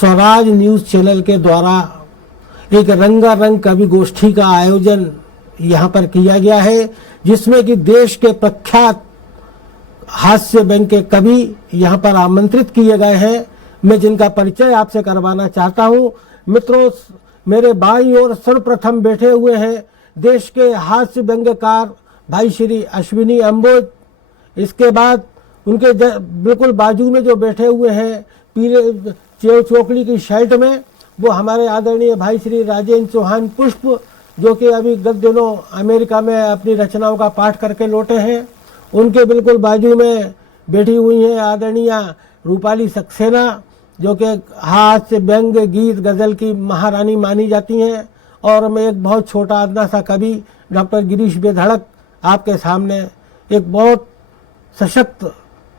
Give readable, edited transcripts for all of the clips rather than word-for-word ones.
Swaraj news channel के द्वारा एक रंगारंग कवि गोष्ठी का आयोजन यहाँ पर किया गया है, जिसमें कि देश के प्रख्यात हास्य व्यंग के कवि यहाँ पर आमंत्रित किए गए हैं। मैं जिनका परिचय आपसे करवाना चाहता हूँ। मित्रों, मेरे बाईं ओर सर्वप्रथम बैठे हुए हैं देश के हास्य व्यंग्यकार भाई श्री अश्विनी अंबोज। इसके बाद उनके बिल्कुल बाजू में जो बैठे हुए हैं पीले चोकड़ी की शर्ट में, वो हमारे आदरणीय भाई श्री राजेंद्र चौहान पुष्प, जो कि अभी गत दिनों अमेरिका में अपनी रचनाओं का पाठ करके लौटे हैं। उनके बिल्कुल बाजू में बैठी हुई हैं आदरणीय रूपाली सक्सेना, जो कि हास्य व्यंग गीत गज़ल की महारानी मानी जाती हैं। और मैं एक बहुत छोटा अदना सा कवि डॉक्टर गिरीश बेधड़क आपके सामने एक बहुत सशक्त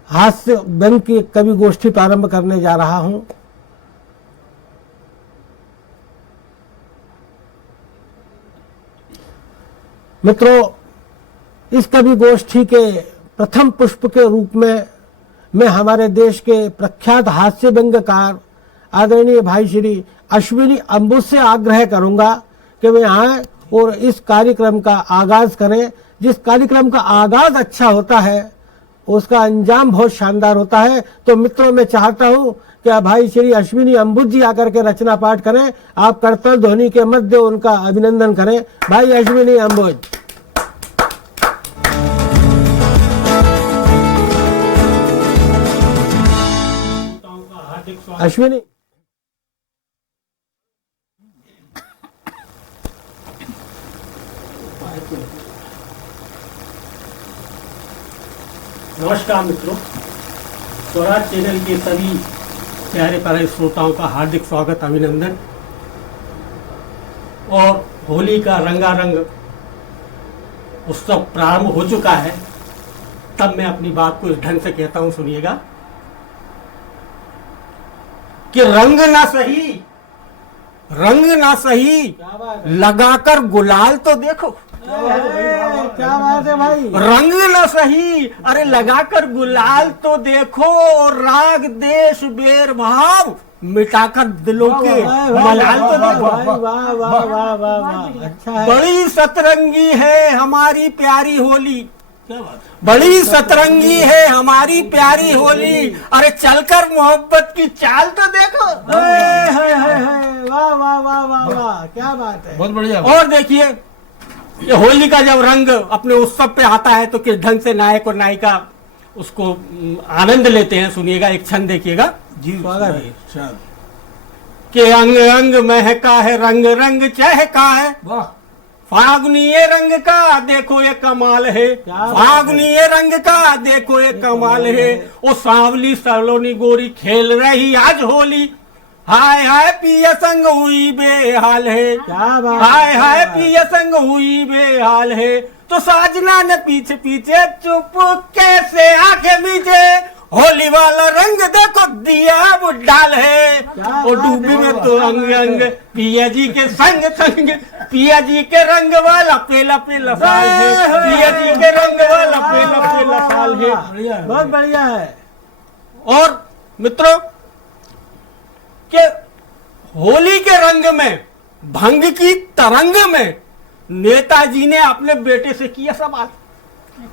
हास्य व्यंग की कवि गोष्ठी प्रारंभ करने जा रहा हूं। मित्रों, इस कवि गोष्ठी के प्रथम पुष्प के रूप में मैं हमारे देश के प्रख्यात हास्य व्यंग्यकार आदरणीय भाई श्री अश्विनी अंबुज से आग्रह करूंगा कि वे आए और इस कार्यक्रम का आगाज करें। जिस कार्यक्रम का आगाज अच्छा होता है उसका अंजाम बहुत शानदार होता है। तो मित्रों, मैं चाहता हूं कि भाई श्री अश्विनी अंबुज जी आकर के रचना पाठ करें। आप करतल ध्वनि के मध्य उनका अभिनंदन करें। भाई अश्विनी अंबुज। अश्विनी, नमस्कार मित्रों, स्वराज चैनल के सभी प्यारे प्यारे श्रोताओं का हार्दिक स्वागत, अभिनंदन। और होली का रंगारंग उत्सव प्रारंभ हो चुका है, तब मैं अपनी बात को इस ढंग से कहता हूं, सुनिएगा कि रंग ना सही लगाकर गुलाल तो देखो। क्या बात है भाई। रंग ना सही, अरे लगाकर गुलाल तो देखो, राग देश बेर भाव मिटाकर दिलों के मलाल तो देखो। वाह वाह वाह वाह वाह, अच्छा है। बड़ी सतरंगी है हमारी प्यारी होली, बड़ी सतरंगी है हमारी प्यारी होली, अरे चलकर मोहब्बत की चाल तो देखो। वाह वाह वाह वाह वाह, क्या बात है, बहुत बढ़िया। और देखिए, ये होली का जब रंग अपने उत्सव पे आता है तो किस ढंग से नायक और नायिका उसको आनंद लेते हैं। सुनिएगा, एक क्षण देखिएगा जी, स्वागत है। कि अंग अंग महका है, रंग रंग चहका है, वाह, फागुनीय रंग का देखो ये कमाल है, फागुनीय रंग का देखो ये कमाल है। वो सांवली सलोनी गोरी खेल रही आज होली, हाय हाय पिया संग हुई बेहाल है, हाय हाय पिया संग हुई बेहाल है। तो साजना ने पीछे पीछे चुप कैसे आके मीचे, होली वाला रंग देखो दिया वो डाल है। और डूबी में तो अंग अंग पिया जी के संग संग, पिया जी के रंग वाला पेला पेला साल है, पिया जी के रंग वाला पेला पेला साल है। बहुत बढ़िया है। और मित्रों, के होली के रंग में, भंग की तरंग में नेताजी ने अपने बेटे से किया सवाल।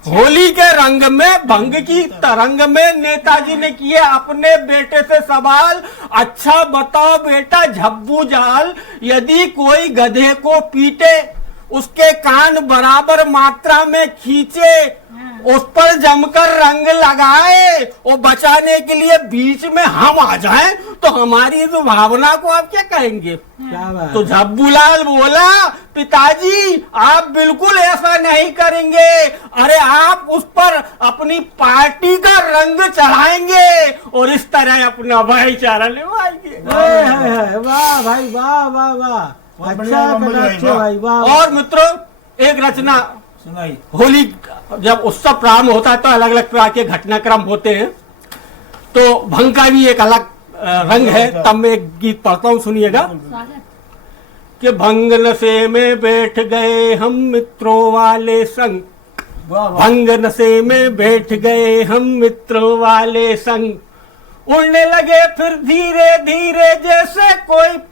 होली के रंग में, भंग की तरंग में नेताजी ने किया अपने बेटे से सवाल, अच्छा बताओ बेटा झब्बू जाल, यदि कोई गधे को पीटे, उसके कान बराबर मात्रा में खींचे, उस पर जमकर रंग लगाए, वो बचाने के लिए बीच में हम आ जाएं, तो हमारी इस भावना को आप क्या कहेंगे। क्या बात। तो झब्बूलाल बोला, पिताजी आप बिल्कुल ऐसा नहीं करेंगे, अरे आप उस पर अपनी पार्टी का रंग चढ़ाएंगे और इस तरह अपना भाईचारा निभाएंगे। वाह भाई, वाह वाह वाह, अच्छा भाई, वाह। और मित्रों, एक रचना सुनाई। होली जब उत्सव प्रारंभ होता है तो अलग अलग प्रकार के घटनाक्रम होते हैं, तो भंग का भी एक अलग रंग है। तब मैं एक गीत पढ़ता हूँ, सुनिएगा कि भंग नशे में बैठ गए हम मित्रों वाले संग, भंग नशे में बैठ गए हम मित्रों वाले संग, उड़ने लगे फिर धीरे धीरे जैसे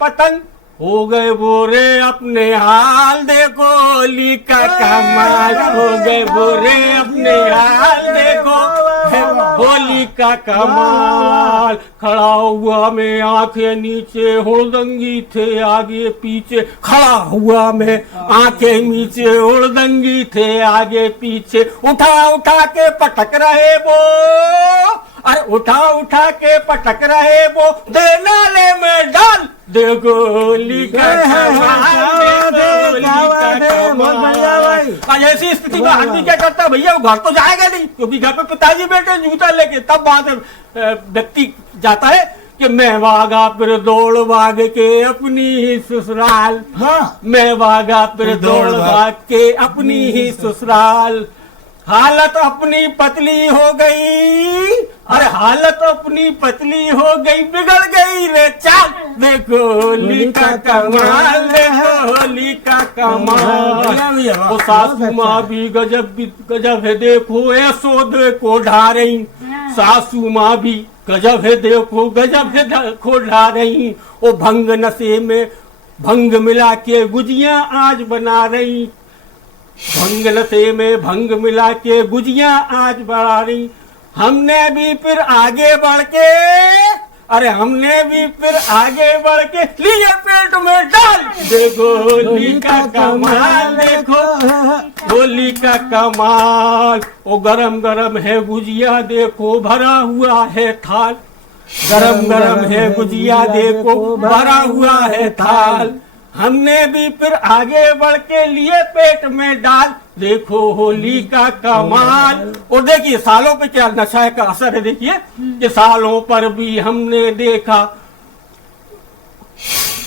पतंग हो गए बोरे अपने हाल, देखो होली का कमाल। हो गए बोरे अपने हाल, देखो होली का कमाल। खड़ा हुआ मैं आंखें नीचे, हुड़दंगी थे आगे पीछे। खड़ा हुआ मैं आंखें नीचे, हुड़दंगी थे आगे पीछे। उठा उठा के पटक रहे वो, अरे उठा उठा के पटक रहे वो, दे नाले में डाल, देखो होली का कमाल, देखो होली का कमाल। आज ऐसी स्थिति में आदमी क्या करता है भैया, वो घर तो जाएगा नहीं, क्योंकि घर पे पिताजी बैठे जूता लेके, तब बात व्यक्ति जाता है कि मैं भागा फिर दौड़ भाग के अपनी ही ससुराल। हाँ, मैं भागा फिर दौड़ भाग के अपनी ही ससुराल। हालत अपनी पतली हो गई, अरे हालत अपनी पतली हो गई, बिगड़ गई रे चाल, देखो होली का कमाल, देखो होली का कमाल। वो सासू माँ भी गजब है, देखो ऐसो देखो ढा रही। सासू माँ भी गजब है, देखो गजब है देखो ढा रही। वो भंग नशे में भंग मिला के गुजिया आज बना रही। भंग नशे में भंग मिला के गुजिया आज बना रही। हमने भी फिर आगे बढ़ के, अरे हमने भी फिर आगे बढ़ के लिए पेट में डाल, देखो होली का कमाल, देखो होली का कमाल। ओ गरम गरम है गुजिया, देखो भरा हुआ है थाल। गरम गरम है गुजिया, देखो भरा हुआ है थाल। हमने भी फिर आगे बढ़ के लिए पेट में डाल, देखो होली का कमाल। और देखिए सालों पे क्या नशा का असर है, देखिए कि सालों पर भी हमने देखा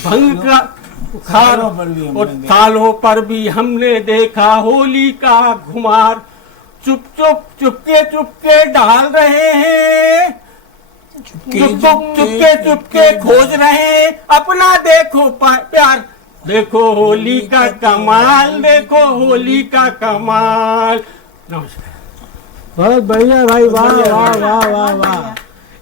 भंग का बुखार, और सालों पर भी हमने देखा होली का घुमार। चुपके डाल रहे हैं, चुपके खोज रहे हैं अपना, देखो प्यार, देखो होली का कमाल, देखो होली का कमाल। नमस्कार। बहुत बढ़िया भाई, वाह वाह वाह वाह वाह।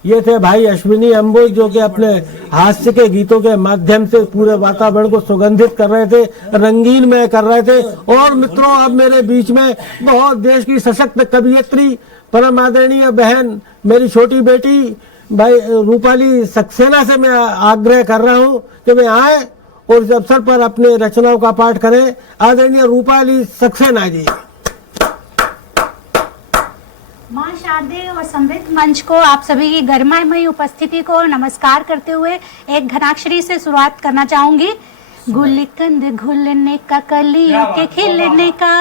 ये थे भाई अश्विनी अंबुज, जो कि अपने हास्य के गीतों के माध्यम से पूरे वातावरण को सुगंधित कर रहे थे, रंगीनमय कर रहे थे। और मित्रों, अब मेरे बीच में बहुत देश की सशक्त कवियत्री, परम आदरणीय बहन, मेरी छोटी बेटी भाई रूपाली सक्सेना से मैं आग्रह कर रहा हूं कि वे आए और इस अवसर पर अपने रचनाओं का पाठ करें। आदरणीय रूपाली सक्सेना जी। मां शारदे और समृद्ध मंच को, आप सभी की गरिमामयी उपस्थिति को नमस्कार करते हुए एक घनाक्षरी से शुरुआत करना चाहूंगी। गुलकंद घुलने का, कलियों के खिलने का,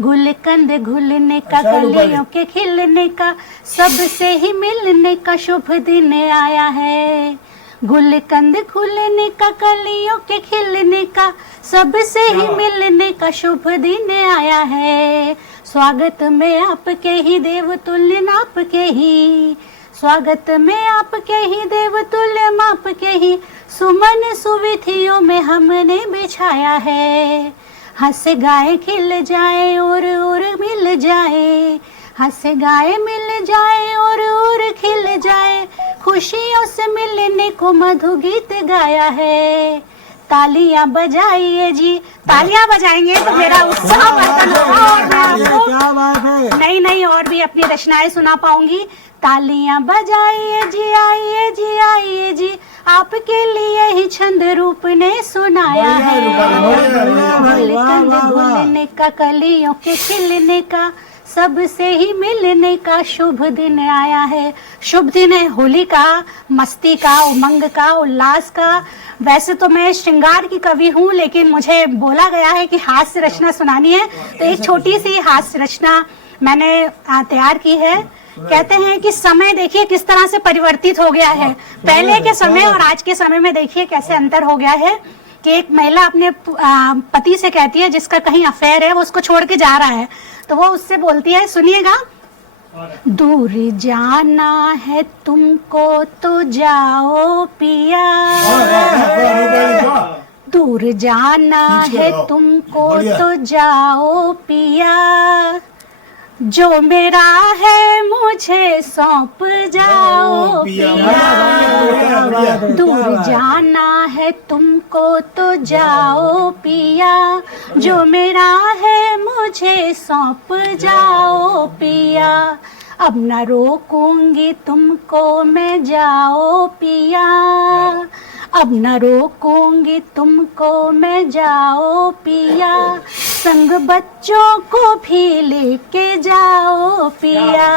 गुलकंद घुलने का, कलियों के खिलने का, सबसे ही मिलने का शुभ दिन आया है। गुलकंद खुलने का, कलियों के खिलने का, सबसे ही मिलने का शुभ दिन आया है। स्वागत में आपके ही देवतुल्य नाप के ही, स्वागत में आपके ही देवतुल्य माप के ही, सुमन सुविधियों में हमने बिछाया है। हंस गाए खिल जाए और मिल जाए, हंस गाए मिल जाए और खिल जाए, खुशियों से मिलने को मधु गीत गाया है। तालियां बजाइए जी, तालियां बजाएंगे तो मेरा उत्साह बढ़ता होगा और मैं आपको नई नई और भी अपनी रचनाएं सुना पाऊंगी। तालियां बजाइए जी, आइए जी, आइए जी, आपके लिए ही छंद रूप ने सुनाया है। घुलने का, कलियों के खिलने का, सबसे ही मिलने का शुभ दिन आया है। शुभ दिन है होली का, मस्ती का, उमंग का, उल्लास का। वैसे तो मैं श्रृंगार की कवि हूँ, लेकिन मुझे बोला गया है कि हास्य रचना सुनानी है, तो एक छोटी सी हास्य रचना मैंने तैयार की है। कहते हैं कि समय देखिए किस तरह से परिवर्तित हो गया है। पहले के समय और आज के समय में देखिए कैसे अंतर हो गया है कि एक महिला अपने पति से कहती है, जिसका कहीं अफेयर है, वो उसको छोड़ के जा रहा है, तो वो उससे बोलती है, सुनिएगा। दूर जाना है तुमको तो जाओ पिया, दूर जाना है तुमको तो जाओ पिया, जो मेरा है मुझे सौंप जाओ पिया, दूर जाना है तुमको तो जाओ पिया, जो मेरा है मुझे सौंप जाओ पिया, अब न रोकूंगी तुमको मैं जाओ पिया, अब न रोकूंगी तुमको मैं जाओ पिया, संग बच्चों को भी लेके जाओ पिया,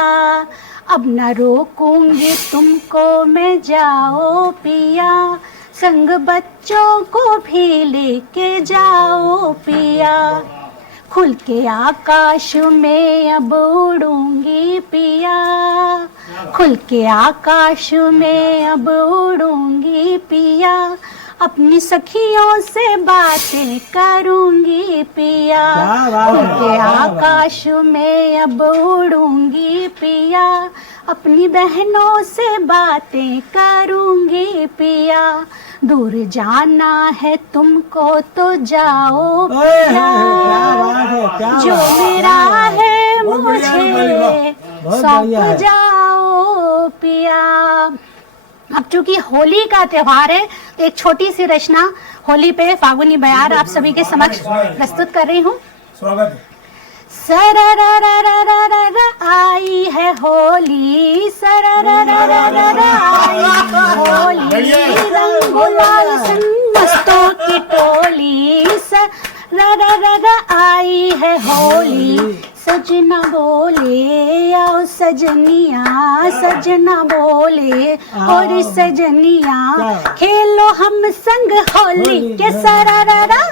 अब न रोकूंगी तुमको मैं जाओ पिया, संग बच्चों को भी लेके जाओ पिया, खुल के आकाश में अब उड़ूंगी पिया, खुल के आकाश में अब उड़ूंगी पिया, अपनी सखियों से बातें करूंगी पिया, खुल के आकाश में अब उड़ूंगी पिया, अपनी बहनों से बातें करूंगी पिया, दूर जाना है तुमको तो जाओ पिया, जो मेरा है मुझे सौंप जाओ पिया। अब चूंकि होली का त्योहार है तो एक छोटी सी रचना होली पे फागुनी बयार आप सभी के समक्ष प्रस्तुत कर रही हूँ। सरररररररर आई है होली, सररररररर आई है होली, रंग गुलाल संग मस्तों की टोली, सररररर आई है होली, सजना बोले आओ सजनिया, सजना बोले और सजनिया, खेलो हम संग होली के सररररा,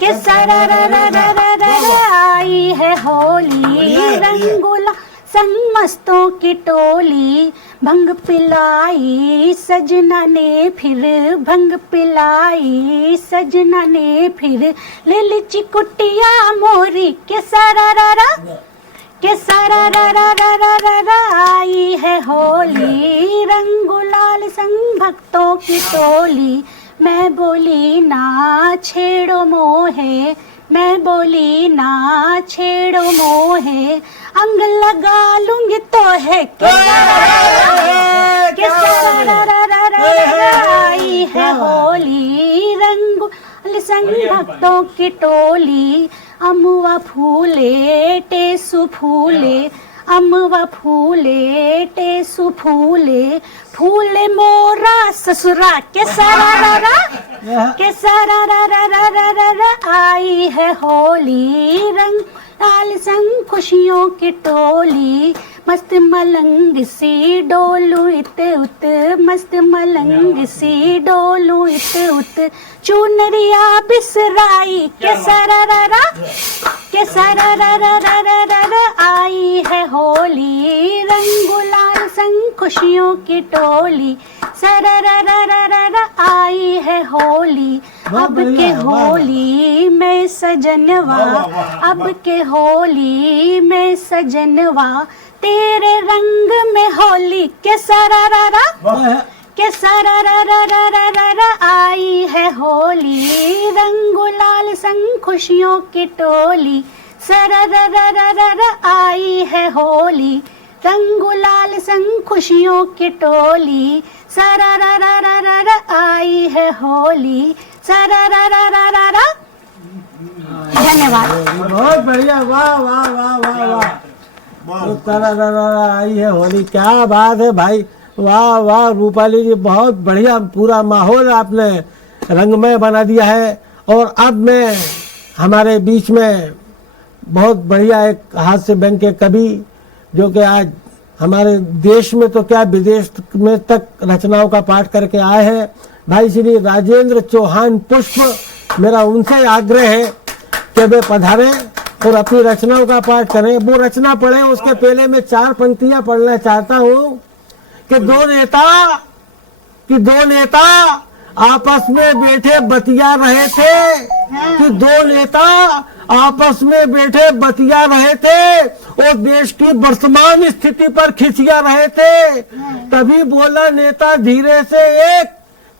के सररररररर आई है होली, रंगुला संग मस्तों की टोली, भंग पिलाई सजना ने फिर, भंग पिलाई सजना ने फिर, ले ली चिकुटिया मोरी के सरररा, के सररररररर आई है होली, रंग गुलाल संग भक्तों की टोली, मैं बोली ना छेड़ो मोहे, मैं बोली ना छेड़ो मोहे, अंग लगा लूंगी तो है के सररररररर आई है होली, रंग संग भक्तों की टोली, अमुआ फूले टेसु फूले, अमवा फूले टेसु फूले, फूले मोरा ससुरा के सरररा, के सररररररर आई है होली, रंग लाल संग खुशियों की टोली, मस्त मलंग सी डोलू इत उत, मस्त मलंग सी डोलू इत उत, चुनरिया बिसराई के सरररा, के सररररररर आई है होली, रंग गुलाल संग खुशियों की टोली, सरररररर आई है होली, अब के होली में सजनवा, अब के होली में सजनवा, तेरे रंग में होली के सरररा, के सररररररर आई है होली, रंग गुलाल संग खुशियों की टोली, सरररररर आई है होली, रंग गुलाल संग खुशियों की टोली, सरररररर आई है होली, सररररररर। धन्यवाद। बहुत बढ़िया, वाह वाह वाह वाह वाह, तररररर आई है होली, क्या बात है भाई, वाह वाह रूपाली जी, बहुत बढ़िया, पूरा माहौल आपने रंगमय बना दिया है। और अब मैं हमारे बीच में बहुत बढ़िया एक हास्य बैंक के कवि, जो कि आज हमारे देश में तो क्या विदेश में तक रचनाओं का पाठ करके आए हैं, भाई श्री राजेंद्र चौहान पुष्प, मेरा उनसे आग्रह है कि वे पधारें और अपनी रचनाओं का पाठ करें। वो रचना पढ़े, उसके पहले मैं 4 पंक्तियां पढ़ना चाहता हूँ कि दो नेता आपस में बैठे बतिया रहे थे, कि दो नेता आपस में बैठे बतिया रहे थे और देश की वर्तमान स्थिति पर खिंचिया रहे थे। तभी बोला नेता धीरे से एक,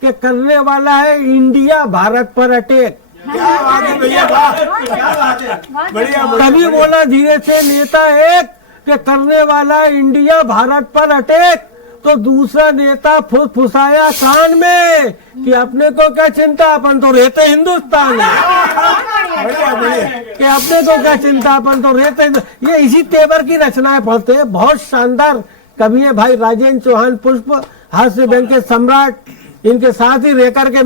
कि करने वाला है इंडिया भारत पर अटैक। क्या बात है भैया, वाह, क्या बात है, बढ़िया बढ़िया। तभी बोला धीरे से नेता एक कि करने वाला इंडिया भारत पर अटैक, तो दूसरा नेता फुसफुसाया कान में कि अपने को क्या चिंता, अपन तो रहते हिंदुस्तान में। बढ़िया बढ़िया। कि अपने को क्या चिंता, अपन तो रहते ये इसी तेवर की रचनाएं पढ़ते हैं। बहुत शानदार कवि है भाई राजेंद्र चौहान पुष्प, हास्य बैंक के सम्राट। इनके साथ ही रह करके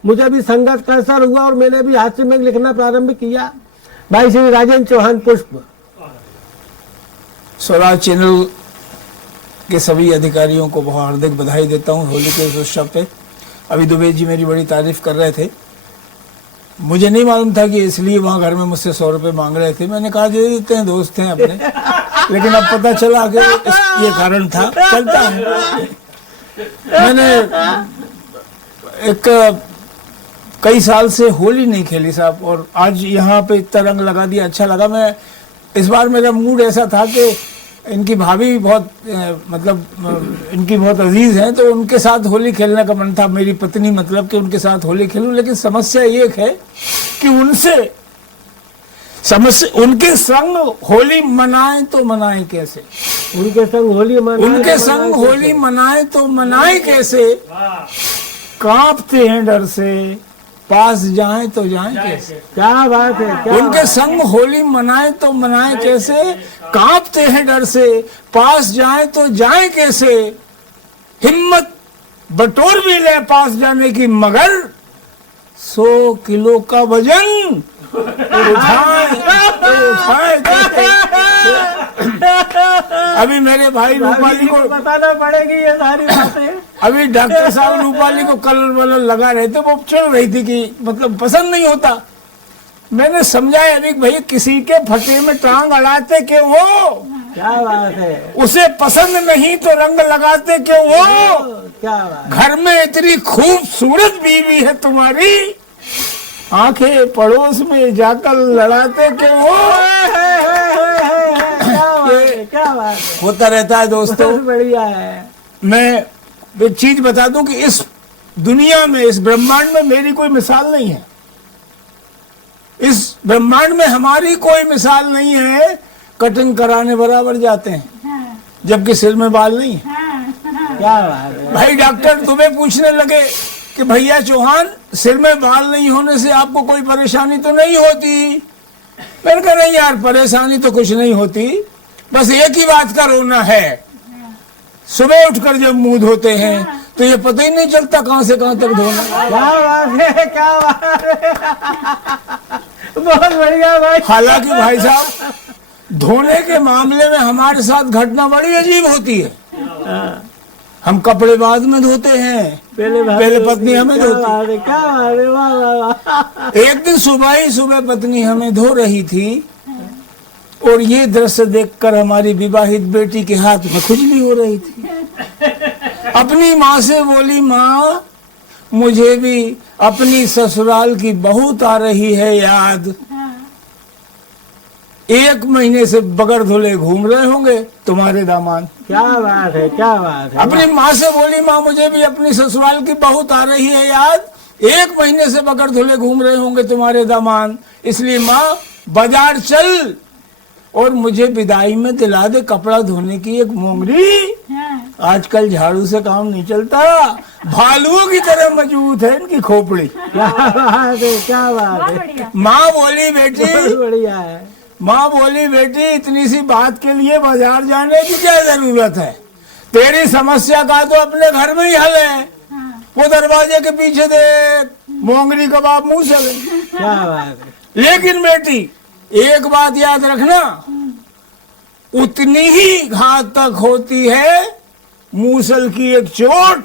मुझे भी संगत का असर हुआ और मैंने भी हास्य बैंक लिखना प्रारंभ किया। भाई श्री राजेंद्र चौहान पुष्प। स्वराज चैनल के सभी अधिकारियों को बहुत हार्दिक बधाई देता हूँ होली के इस उत्सव पे। अभी दुबे जी मेरी बड़ी तारीफ कर रहे थे। मुझे नहीं मालूम था कि इसलिए वहाँ घर में मुझसे 100 रुपये मांग रहे थे। मैंने कहा दे देते हैं, दोस्त हैं अपने। लेकिन अब पता चला कि ये कारण था, चलता है। मैंने कई साल से होली नहीं खेली साहब, और आज यहाँ पे इतना रंग लगा दिया, अच्छा लगा। मैं इस बार मेरा मूड ऐसा था कि इनकी भाभी बहुत मतलब इनकी बहुत अजीज हैं, तो उनके साथ होली खेलने का मन था, मेरी पत्नी मतलब कि उनके साथ होली खेलूं। लेकिन समस्या ये है कि उनके संग होली मनाएं तो मनाएं कैसे, उनके संग होली मनाएं तो मनाएं कैसे, कांपते हैं डर से, पास जाएं तो जाएं कैसे। क्या बात है, उनके संग होली मनाएं तो मनाएं कैसे, कांपते हैं डर से, पास जाएं तो जाएं कैसे। हिम्मत बटोर भी ले पास जाने की, मगर 100 किलो का वजन उठाए अभी मेरे भाई रूपाली को बताना पड़ेगी ये सारी बातें। अभी डॉक्टर साहब रूपाली को कलर वलर लगा रहे थे, वो चल रही थी कि मतलब पसंद नहीं होता। मैंने समझाया अभी भैया किसी के फटे में टांग अड़ाते क्यों हो, क्या बात है, उसे पसंद नहीं तो रंग लगाते क्यों हो। क्या बात, घर में इतनी खूबसूरत बीवी है तुम्हारी, आंखें पड़ोस में जाकर लड़ाते क्यों हो। क्या बात है, होता रहता है दोस्तों। बढ़िया है। मैं एक चीज बता दूं कि इस दुनिया में, इस ब्रह्मांड में मेरी कोई मिसाल नहीं है। इस ब्रह्मांड में हमारी कोई मिसाल नहीं है। कटिंग कराने बराबर जाते हैं, जबकि सिर में बाल नहीं है। क्या बात है भाई डॉक्टर तुम्हें पूछने लगे कि भैया चौहान, सिर में बाल नहीं होने से आपको कोई परेशानी तो नहीं होती। मैंने कहा नहीं यार, परेशानी तो कुछ नहीं होती, बस एक ही बात का रोना है। सुबह उठकर जब मुंह धोते हैं तो ये पता ही नहीं चलता कहां से कहां तक धोना। क्या बात है, क्या बात है, बहुत बढ़िया भाई। हालांकि भाई साहब, धोने के मामले में हमारे साथ घटना बड़ी अजीब होती है। हम कपड़े बाद में धोते हैं, पहले पत्नी हमें धोती। क्या बात है, वाह वाह। एक दिन सुबह पत्नी हमें धो रही थी और ये दृश्य देखकर हमारी विवाहित बेटी के हाथ में खुजली हो रही थी। अपनी माँ से बोली, माँ मुझे भी अपनी ससुराल की बहुत आ रही है याद। 1 महीने से बगैर धुले घूम रहे होंगे तुम्हारे दामाद। क्या बात है, क्या बात है। अपनी माँ से बोली, माँ मुझे भी अपनी ससुराल की बहुत आ रही है याद। 1 महीने से बगैर धुले घूम रहे होंगे तुम्हारे दामाद, इसलिए माँ बाजार चल और मुझे विदाई में दिला दे कपड़ा धोने की एक मोंगरी। आजकल झाड़ू से काम नहीं चलता, भालुओं की तरह मजबूत है इनकी खोपड़ी। क्या बात है, क्या बात है। माँ बोली बेटी, बढ़िया है। माँ बोली बेटी, इतनी सी बात के लिए बाजार जाने की क्या जरूरत है। तेरी समस्या का तो अपने घर में ही हल है। वो दरवाजे के पीछे देख, मोंगरी कबाब मुंह से ले। क्या बात है। लेकिन बेटी एक बात याद रखना, उतनी ही घातक होती है मूसल की एक चोट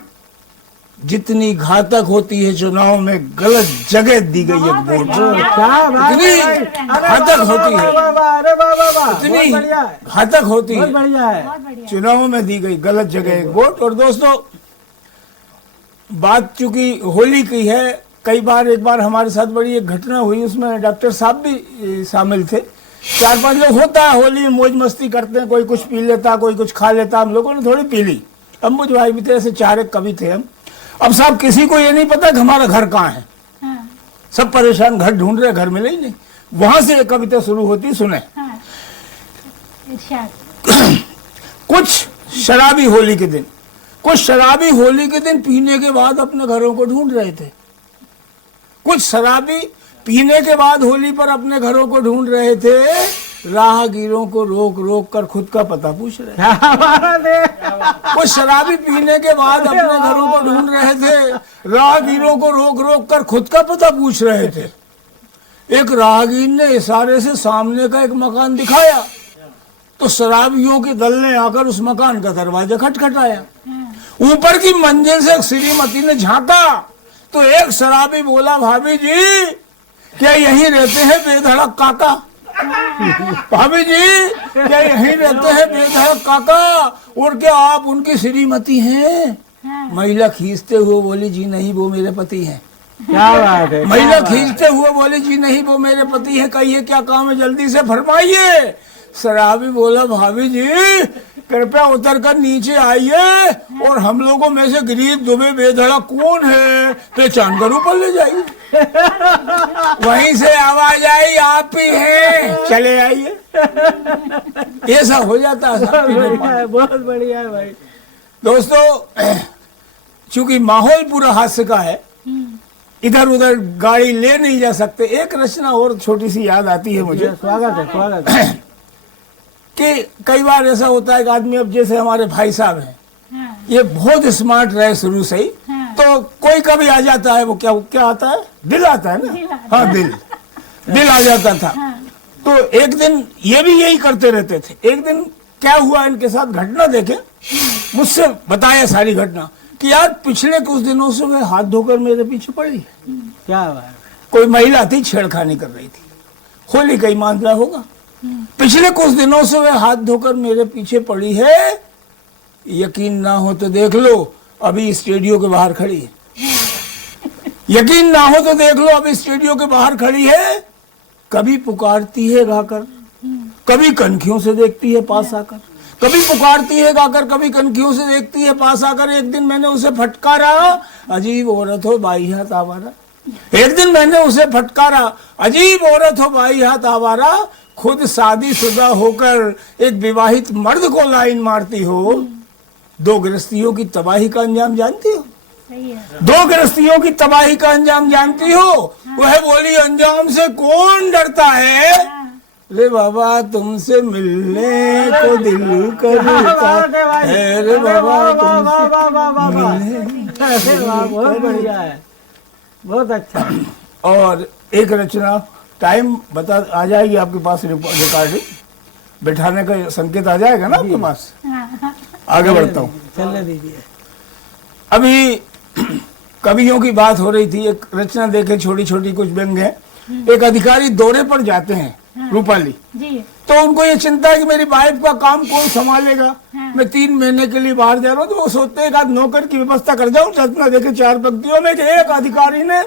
जितनी घातक होती है चुनाव में गलत जगह दी गई एक वोट। क्या बात इतनी है, घातक होती है, अरे वाह, इतनी बढ़िया, घातक होती बहुत है बढ़िया है। चुनाव में दी गई गलत जगह एक वोट। और दोस्तों, बात चूंकि होली की है, कई बार एक बार हमारे साथ बड़ी एक घटना हुई, उसमें डॉक्टर साहब भी शामिल थे। 4-5 लोग होता है होली में मौज मस्ती करते हैं, कोई कुछ पी लेता, कोई कुछ खा लेता। हम लोगों ने थोड़ी पी ली। अब मुझ भाई भी थे, ऐसे 4 एक कवि थे हम। अब साहब किसी को ये नहीं पता कि हमारा घर कहाँ है। सब परेशान, घर ढूंढ रहे, घर मिले ही नहीं। वहां से एक कविता शुरू होती, सुने। हाँ, इरशाद। कुछ शराबी होली के दिन, कुछ शराबी होली के दिन पीने के बाद अपने घरों को ढूंढ रहे थे। कुछ शराबी पीने के बाद होली पर अपने घरों को ढूंढ रहे थे, राहगीरों को रोक रोक कर खुद का पता पूछ रहे थे। कुछ शराबी पीने के बाद अपने घरों को ढूंढ रहे थे, राहगीरों को रोक रोक कर खुद का पता पूछ रहे थे। एक राहगीर ने इशारे से सामने का एक मकान दिखाया, तो शराबियों के दल ने आकर उस मकान का दरवाजा खटखटाया। ऊपर की मंजिल से एक श्रीमती ने झांका, तो एक शराबी बोला, भाभी जी क्या यहीं रहते हैं बेधड़क काका? भाभी जी क्या यहीं रहते हैं बेधड़क काका? और क्या आप उनकी श्रीमती हैं? महिला खींचते हुए बोली, जी नहीं, वो मेरे पति हैं। क्या बात है। महिला खींचते हुए बोली, जी नहीं, वो मेरे पति हैं, कहिए क्या काम है, जल्दी से फरमाइए। शराबी बोला, भाभी जी कृपया उतर कर नीचे आइए और हम लोगों में से गरीब दुबे बेधड़क कौन है पहचान कर ऊपर ले जाइए। वहीं से आवाज आई, आप ही हैं, चले आइए। ऐसा हो जाता है। बहुत बढ़िया है भाई। दोस्तों, चूंकि माहौल पूरा हास्य का है, इधर उधर गाड़ी ले नहीं जा सकते। एक रचना और छोटी सी याद आती है मुझे। स्वागत है, स्वागत है। कि कई बार ऐसा होता है कि आदमी, अब जैसे हमारे भाई साहब हैं, ये बहुत स्मार्ट रहे शुरू से ही, तो कोई कभी आ जाता है, वो क्या आता है, दिल आता है ना। हाँ, दिल आ जाता था। तो एक दिन ये भी यही करते रहते थे। एक दिन क्या हुआ इनके साथ, घटना देखे, मुझसे बताया सारी घटना कि यार पिछले कुछ दिनों से वे हाथ धोकर मेरे पीछे पड़ी। क्या बात। कोई महिला थी, छेड़खानी कर रही थी, होली का ही मामला होगा। पिछले कुछ दिनों से वे हाथ धोकर मेरे पीछे पड़ी है। यकीन ना हो तो देख लो, अभी स्टूडियो के बाहर खड़ी है। यकीन ना हो तो देख लो, अभी स्टूडियो के बाहर खड़ी है। कभी पुकारती है गाकर, कभी कनखियों से देखती है पास आकर। कभी पुकारती है गाकर, कभी कनखियों से देखती है पास आकर। एक दिन मैंने उसे फटकारा, अजीब औरत हो बाई हाथ आवारा। एक दिन मैंने उसे फटकारा, अजीब औरत हो बाई हाथ आवारा। खुद शादीशुदा होकर एक विवाहित मर्द को लाइन मारती हो। दो गृहस्थियों की तबाही का अंजाम जानती हो? सही है। दो गृहस्थियों की तबाही का अंजाम जानती हो? वह बोली, अंजाम से कौन डरता है? रे बाबा तुमसे मिलने को दिल करता है, रे बाबा तुमसे बहुत बढ़िया है, बहुत अच्छा। और एक रचना, टाइम बता आ जाएगी आपके पास, रिकॉर्डिंग बैठाने का संकेत आ जाएगा ना आपके पास। आगे बढ़ता हूँ, चलने दीजिए। अभी कवियों की बात हो रही थी। एक रचना देखे, छोटी छोटी कुछ व्यंग है। एक अधिकारी दौरे पर जाते हैं, रूपाली जी। तो उनको ये चिंता है कि मेरी वाइफ का काम कौन संभालेगा। मैं 3 महीने के लिए बाहर जा रहा हूँ, तो वो सोचते हैं एक आध नौकर की व्यवस्था कर जाऊं। रचना देखे 4 पंक्तियों में कि एक अधिकारी ने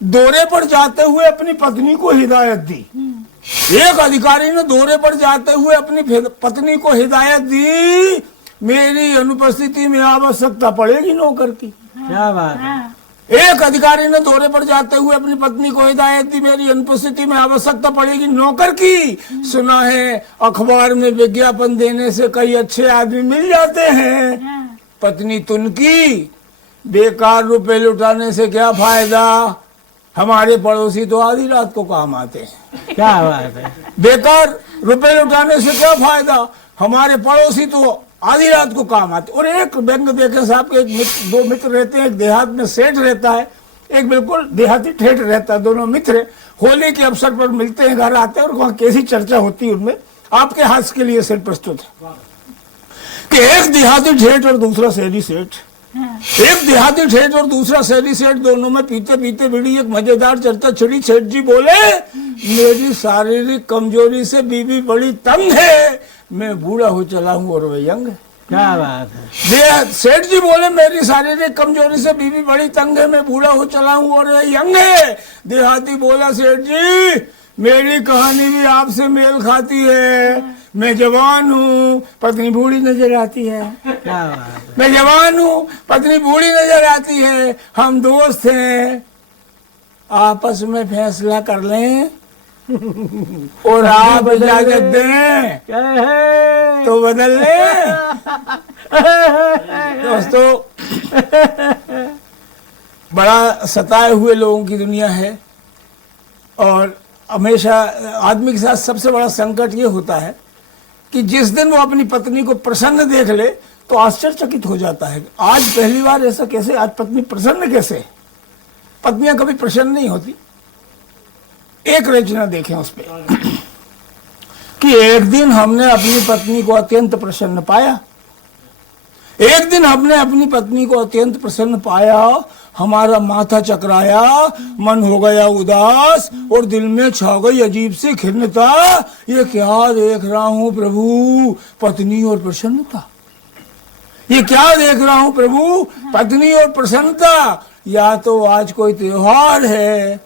दौरे पर जाते हुए अपनी पत्नी को हिदायत दी। एक अधिकारी ने दौरे पर जाते हुए अपनी पत्नी को हिदायत दी, मेरी अनुपस्थिति में आवश्यकता पड़ेगी नौकर की। क्या बात है। एक अधिकारी ने दौरे पर जाते हुए अपनी पत्नी को हिदायत दी, मेरी अनुपस्थिति में आवश्यकता पड़ेगी नौकर की। सुना है अखबार में विज्ञापन देने से कई अच्छे आदमी मिल जाते हैं। पत्नी तुनकी, बेकार रुपए लुटाने से क्या फायदा, हमारे पड़ोसी तो आधी रात को काम आते हैं। क्या बात है। बेकार रुपए लुटाने से क्या फायदा, हमारे पड़ोसी तो आधी रात को काम आते। और एक व्यंग देखे साहब के, दो मित्र रहते हैं, एक देहात में सेठ रहता है, एक बिल्कुल देहाती ठेठ रहता है। दोनों मित्र होली के अवसर पर मिलते हैं, घर आते हैं और वहाँ कैसी चर्चा होती है उनमें। आपके हाथ के लिए सेठ प्रस्तुत है कि एक देहाती ठेठ और दूसरा शहरी सेठ। एक देहाती ठेठ और दूसरा शहरी सेठ, दोनों में पीते पीते बीड़ी एक मजेदार चर्चा छिड़ी। सेठ जी बोले, मेरी शारीरिक कमजोरी से बीवी बड़ी तंग है, मैं बूढ़ा हो चला हूँ और वह यंग है। क्या बात है। सेठ जी बोले, मेरी शारीरिक कमजोरी से बीवी बड़ी तंग है, मैं बूढ़ा हो चला हूँ और वह यंग है। देहाती बोला, सेठ जी मेरी कहानी भी आपसे मेल खाती है, मैं जवान हूँ, पत्नी बूढ़ी नजर आती है। क्या बात है। मैं जवान हूँ, पत्नी बूढ़ी नजर आती है, हम दोस्त हैं। आपस में फैसला कर लें और आप इजाजत दें तो बदल लें। दोस्तों, बड़ा सताए हुए लोगों की दुनिया है और हमेशा आदमी के साथ सबसे बड़ा संकट ये होता है कि जिस दिन वो अपनी पत्नी को प्रसन्न देख ले तो आश्चर्यचकित हो जाता है। आज पहली बार ऐसा कैसे, आज पत्नी प्रसन्न कैसे? पत्नियां कभी प्रसन्न नहीं होती। एक रचना देखें उस पे कि एक दिन हमने अपनी पत्नी को अत्यंत प्रसन्न पाया, एक दिन हमने अपनी पत्नी को अत्यंत प्रसन्न पाया, हमारा माथा चकराया, मन हो गया उदास और दिल में छा गई अजीब सी खिन्नता। ये क्या देख रहा हूं प्रभु, पत्नी और प्रसन्नता। ये क्या देख रहा हूं प्रभु, पत्नी और प्रसन्नता। या तो आज कोई त्योहार है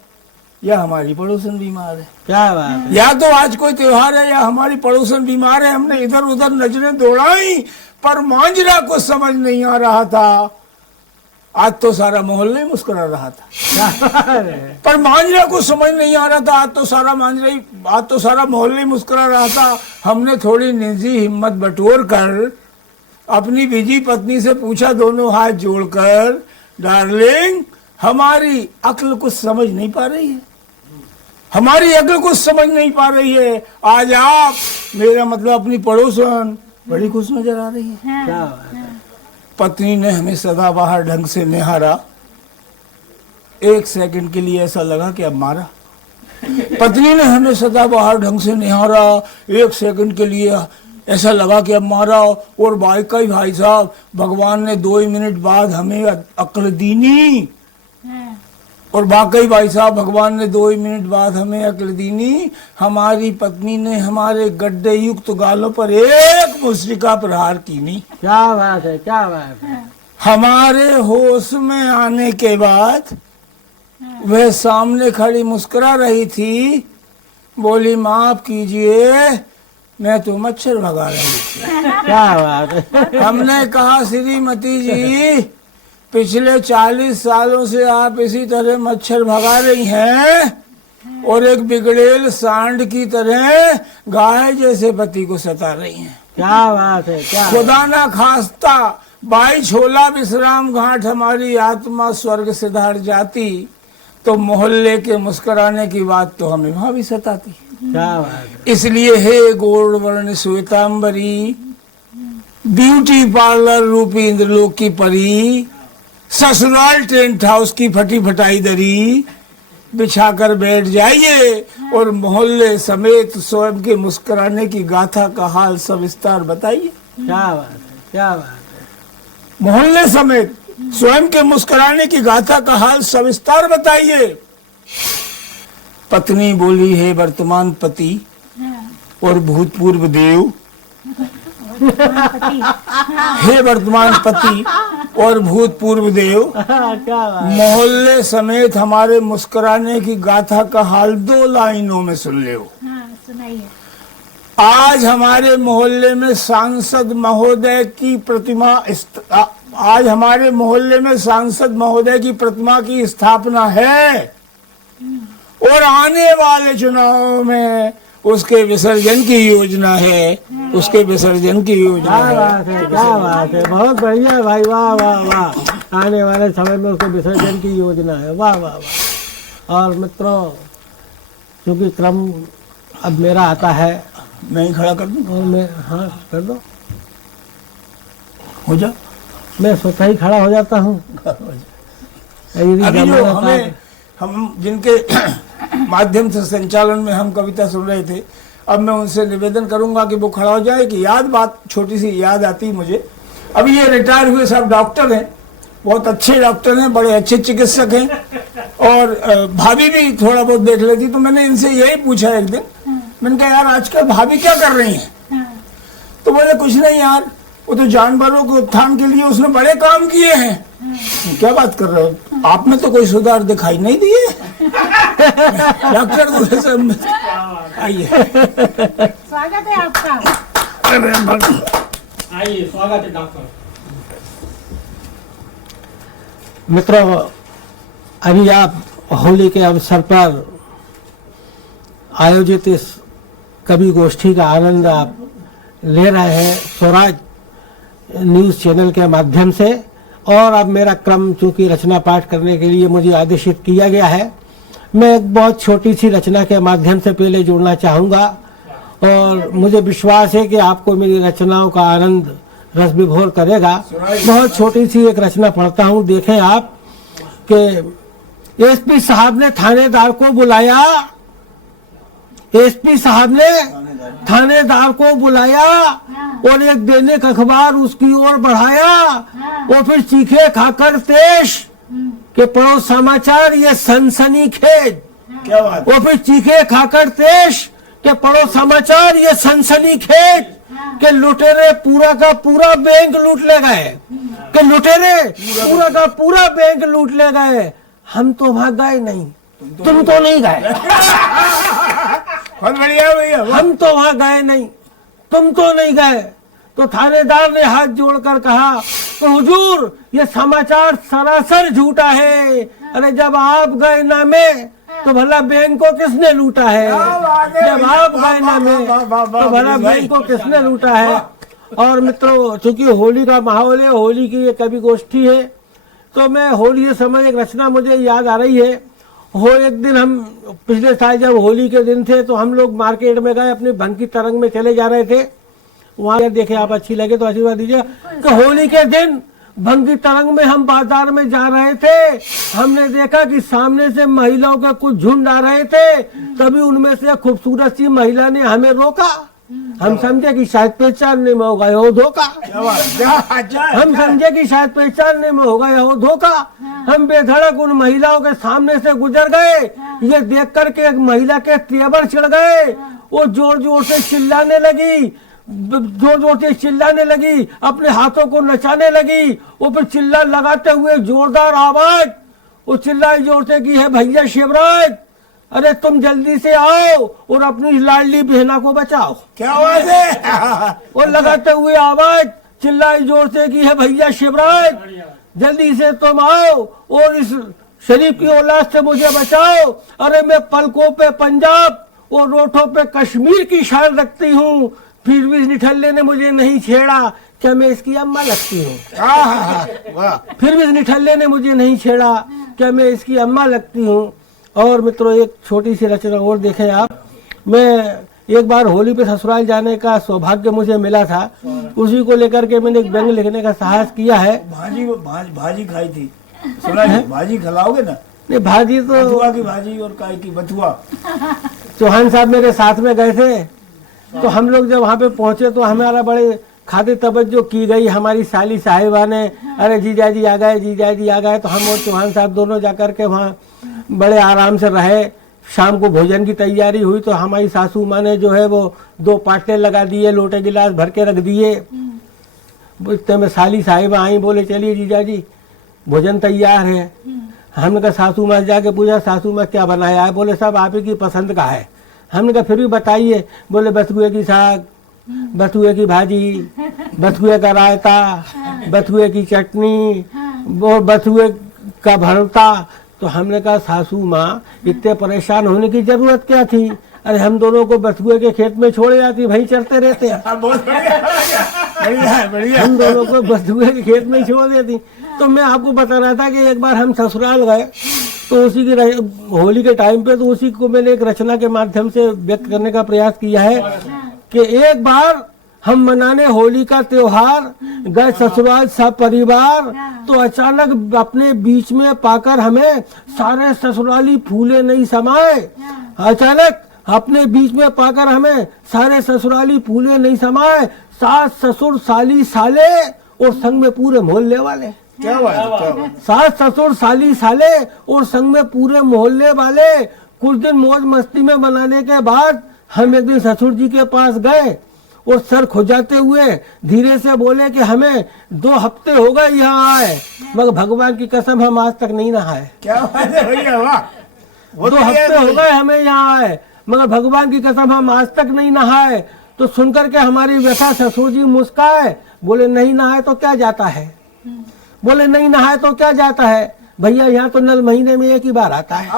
या हमारी पड़ोसन बीमार है। क्या बात है। या तो आज कोई त्योहार है या हमारी पड़ोसन बीमार है। हमने इधर उधर नजरें दौड़ाई पर मांजरा को समझ नहीं आ रहा था। आज तो सारा मोहल्ला मुस्कुरा रहा था पर मांजरा को समझ नहीं आ रहा था। आज तो सारा मोहल्ला मुस्कुरा रहा था। हमने थोड़ी निजी हिम्मत बटोर कर अपनी बीजी पत्नी से पूछा, दोनों हाथ जोड़कर, डार्लिंग हमारी अक्ल कुछ समझ नहीं पा रही है, हमारी अक्ल कुछ समझ नहीं पा रही है। आज आप, मेरा मतलब अपनी पड़ोसन, बड़ी खुश नजर आ रही है। क्या बात है। पत्नी ने हमें सदाबहार ढंग से निहारा। एक सेकंड के लिए ऐसा लगा कि अब मारा। पत्नी ने हमें सदाबहार ढंग से निहारा। एक सेकंड के लिए ऐसा लगा कि अब मारा। और भाई साहब, भगवान ने 2 मिनट बाद हमें अक्ल दीनी। और वाकई भाई साहब, भगवान ने 2 मिनट बाद हमें अक्ल दीनी। हमारी पत्नी ने हमारे गड्ढे युक्त गालों पर एक मुस्रिका प्रहार कीनी। क्या बात है, क्या बात है। हमारे होश में आने के बाद वह सामने खड़ी मुस्कुरा रही थी। बोली, माफ कीजिए, मैं तो मच्छर भगा रही थी। क्या बात है। हमने कहा, श्रीमती जी, पिछले 40 सालों से आप इसी तरह मच्छर भगा रही हैं और एक बिगड़ेल सांड की तरह गाय जैसे पति को सता रही हैं। क्या बात है, क्या। खुदा ना खास्ता 22 छोला विश्राम घाट हमारी आत्मा स्वर्ग से धार जाती तो मोहल्ले के मुस्कुराने की बात तो हमें वहां भी सताती। क्या बात है। इसलिए हे गौर वर्ण श्वेतांबरी, ब्यूटी पार्लर रूपी इंद्रलोक की परी, ससुराल टेंट हाउस की फटी फटाई दरी बिछाकर बैठ जाइए और मोहल्ले समेत स्वयं के मुस्कुराने की गाथा का हाल सविस्तार बताइए। क्या बात है, क्या बात है। मोहल्ले समेत स्वयं के मुस्कुराने की गाथा का हाल सविस्तार बताइए। पत्नी बोली, है वर्तमान पति और भूतपूर्व देव, हे वर्तमान पति और भूतपूर्व देव, क्या बात। मोहल्ले समेत हमारे मुस्कुराने की गाथा का हाल 2 लाइनों में सुन ले। सुनाइए। आज हमारे मोहल्ले में सांसद महोदय की प्रतिमा की प्रतिमा की स्थापना है और आने वाले चुनाव में उसके विसर्जन की योजना है। उसके विसर्जन की योजना क्या है। बात है, क्या बात है। बहुत बढ़िया भाई, वाह वाह वाह। आने वाले समय में उसके विसर्जन की योजना है। वाह वाह वाह। और मित्रों, क्योंकि क्रम अब मेरा आता है, मैं ही खड़ा कर दूं? और मैं, हाँ कर दो, हो जा। मैं स्वतः ही खड़ा हो जाता हूँ। अभी जो हम जिनके माध्यम से संचालन में हम कविता सुन रहे थे, अब मैं उनसे निवेदन करूंगा कि वो खड़ा हो जाए। कि बात छोटी सी याद आती मुझे। अभी ये रिटायर हुए सब डॉक्टर हैं, बहुत अच्छे डॉक्टर हैं, बड़े अच्छे चिकित्सक हैं और भाभी भी थोड़ा बहुत देख लेती। तो मैंने इनसे यही पूछा एक दिन, मैंने कहा, यार आजकल भाभी क्या कर रही हैं? तो बोले, कुछ नहीं यार, वो तो जानवरों के उत्थान के लिए उसने बड़े काम किए हैं। क्या बात कर रहे हो? आप में तो कोई सुधार दिखाई नहीं दिए। डॉक्टर आइए, स्वागत है आपका। आइए, स्वागत है डॉक्टर। मित्रों, अभी आप होली के अवसर पर आयोजित इस कवि गोष्ठी का आनंद आप ले रहे हैं स्वराज न्यूज़ चैनल के माध्यम से। और अब मेरा क्रम चूंकि रचना पाठ करने के लिए मुझे आदेशित किया गया है, मैं एक बहुत छोटी सी रचना के माध्यम से पहले जुड़ना चाहूँगा और मुझे विश्वास है कि आपको मेरी रचनाओं का आनंद रस विभोर करेगा। बहुत छोटी सी एक रचना पढ़ता हूँ, देखें आप कि एसपी साहब ने थानेदार को बुलाया, एसपी साहब ने थानेदार को बुलाया और एक दैनिक अखबार उसकी ओर बढ़ाया और फिर चीखे खाकर तेज के पढ़ो समाचार ये सनसनीखेज। क्या बात। और फिर चीखे खाकर तेज के पढ़ो समाचार ये सनसनीखेज के लुटेरे पूरा का पूरा बैंक लूट ले गए, के लुटेरे पूरा का पूरा बैंक लूट ले गए। हम तो वहां गए नहीं, तुम तो नहीं गए। बहुत बढ़िया भैया। हम तो वहां गए नहीं, तुम तो नहीं गए। तो थानेदार ने हाथ जोड़कर कहा तो हुजूर ये समाचार सरासर झूठा है। अरे जब आप गए ना में तो भला बैंक को किसने लूटा है? जब आप गए ना में तो भला बैंक को किसने लूटा है? और मित्रों, चूंकि होली का माहौल है, होली की ये कवि गोष्ठी है, तो मैं होली के समय एक रचना मुझे याद आ रही है। एक दिन हम पिछले साल जब होली के दिन थे तो हम लोग मार्केट में गए, अपनी भंग की तरंग में चले जा रहे थे। वहां देखे आप अच्छी लगे तो आशीर्वाद दीजिए कि होली के दिन भंग की तरंग में हम बाजार में जा रहे थे। हमने देखा कि सामने से महिलाओं का कुछ झुंड आ रहे थे। तभी उनमें से खूबसूरत सी महिला ने हमें रोका। हम समझे कि शायद पहचानने में होगा यह धोखा। हम समझे कि शायद पहचानने में होगा यह धोखा। हम बेधड़क उन महिलाओं के सामने से गुजर गए। ये देख करके एक महिला के तेवर चिढ़ गए। वो जोर जोर से चिल्लाने लगी, जोर जोर से चिल्लाने लगी, अपने हाथों को नचाने लगी। वो फिर चिल्ला लगाते हुए जोरदार आवाज वो चिल्लाई जोर से की है, भैया शिवराज, अरे तुम जल्दी से आओ और अपनी लाडली बहना को बचाओ। क्या बात है। वो लगाते हुए आवाज चिल्लाई जोर से की है, भैया शिवराज जल्दी से तुम आओ और इस शरीफ की औलाद से मुझे बचाओ। अरे मैं पलकों पे पंजाब और रोठों पे कश्मीर की शान रखती हूँ, फिर भी इस निठल्ले ने मुझे नहीं छेड़ा, क्या मैं इसकी अम्मा लगती हूँ? फिर भी इस निठल्ले ने मुझे नहीं छेड़ा, क्या मैं इसकी अम्मा लगती हूँ? और मित्रों, एक छोटी सी रचना और देखें आप। मैं एक बार होली पे ससुराल जाने का सौभाग्य मुझे मिला था, उसी को लेकर के मैंने एक व्यंग लिखने का साहस किया है। भाजी खाई थी, सुना है? भाजी खिलाओगे ना? नहीं, भाजी तो बथुआ की भाजी और काय की बथुआ। चौहान साहब मेरे साथ में गए थे, तो हम लोग जब वहाँ पे पहुंचे तो हमारा बड़े खातिर तवज्जो की गई। हमारी साली साहिबा ने, अरे जीजा जी आ गए, जीजा जी आ गए। तो हम और चौहान साहब दोनों जाकर के वहाँ बड़े आराम से रहे। शाम को भोजन की तैयारी हुई तो हमारी सासू माँ ने जो है वो 2 पाटले लगा दिए, लोटे गिलास भर के रख दिए। इतने में साली साहिबा आई, बोले चलिए जीजा जी भोजन तैयार है। हमने कहा सासू माँ जाके पूछा, सासू माँ क्या बनाया है? बोले साहब आप ही की पसंद का है। हमने कहा फिर भी बताइए। बोले बथुए की साग, बथुए की भाजी, बथुए का रायता, बथुए की चटनी और बथुए का भरता। तो हमने कहा सासू माँ इतने परेशान होने की जरूरत क्या थी? अरे हम दोनों को बथुए के खेत में छोड़े जाती, वहीं चलते रहते। बहुत बढ़िया। हम दोनों को बथुए के खेत में छोड़ देती। तो मैं आपको बता रहा था कि एक बार हम ससुराल गए तो उसी की होली के टाइम पे, तो उसी को मैंने एक रचना के माध्यम से व्यक्त करने का प्रयास किया है कि एक बार हम मनाने होली का त्योहार गए ससुराल सब परिवार, तो अचानक अपने बीच में पाकर हमें सारे ससुराली फूले नहीं समाये। अचानक अपने बीच में पाकर हमें सारे ससुराली फूले नहीं समाये। सास ससुर साली साले और संग में पूरे मोहल्ले वाले। क्या बात। सास ससुर साली साले और संग में पूरे मोहल्ले वाले। कुछ दिन मौज मस्ती में मनाने के बाद हम एक दिन ससुर जी के पास गए और सर खुजाते हुए धीरे से बोले कि हमें 2 हफ्ते हो गए यहाँ आए, मगर भगवान की कसम हम आज तक नहीं नहाए। क्या बात है भैया, वाह। 2 हफ्ते हो गए हमें यहाँ आए, मगर भगवान की कसम हम आज तक नहीं नहाए। तो सुनकर के हमारी व्यथा ससुर जी मुस्काए, बोले नहीं नहाए तो क्या जाता है? बोले नहीं नहाए तो क्या जाता है? भैया यहाँ तो नल महीने में एक ही बार आता है।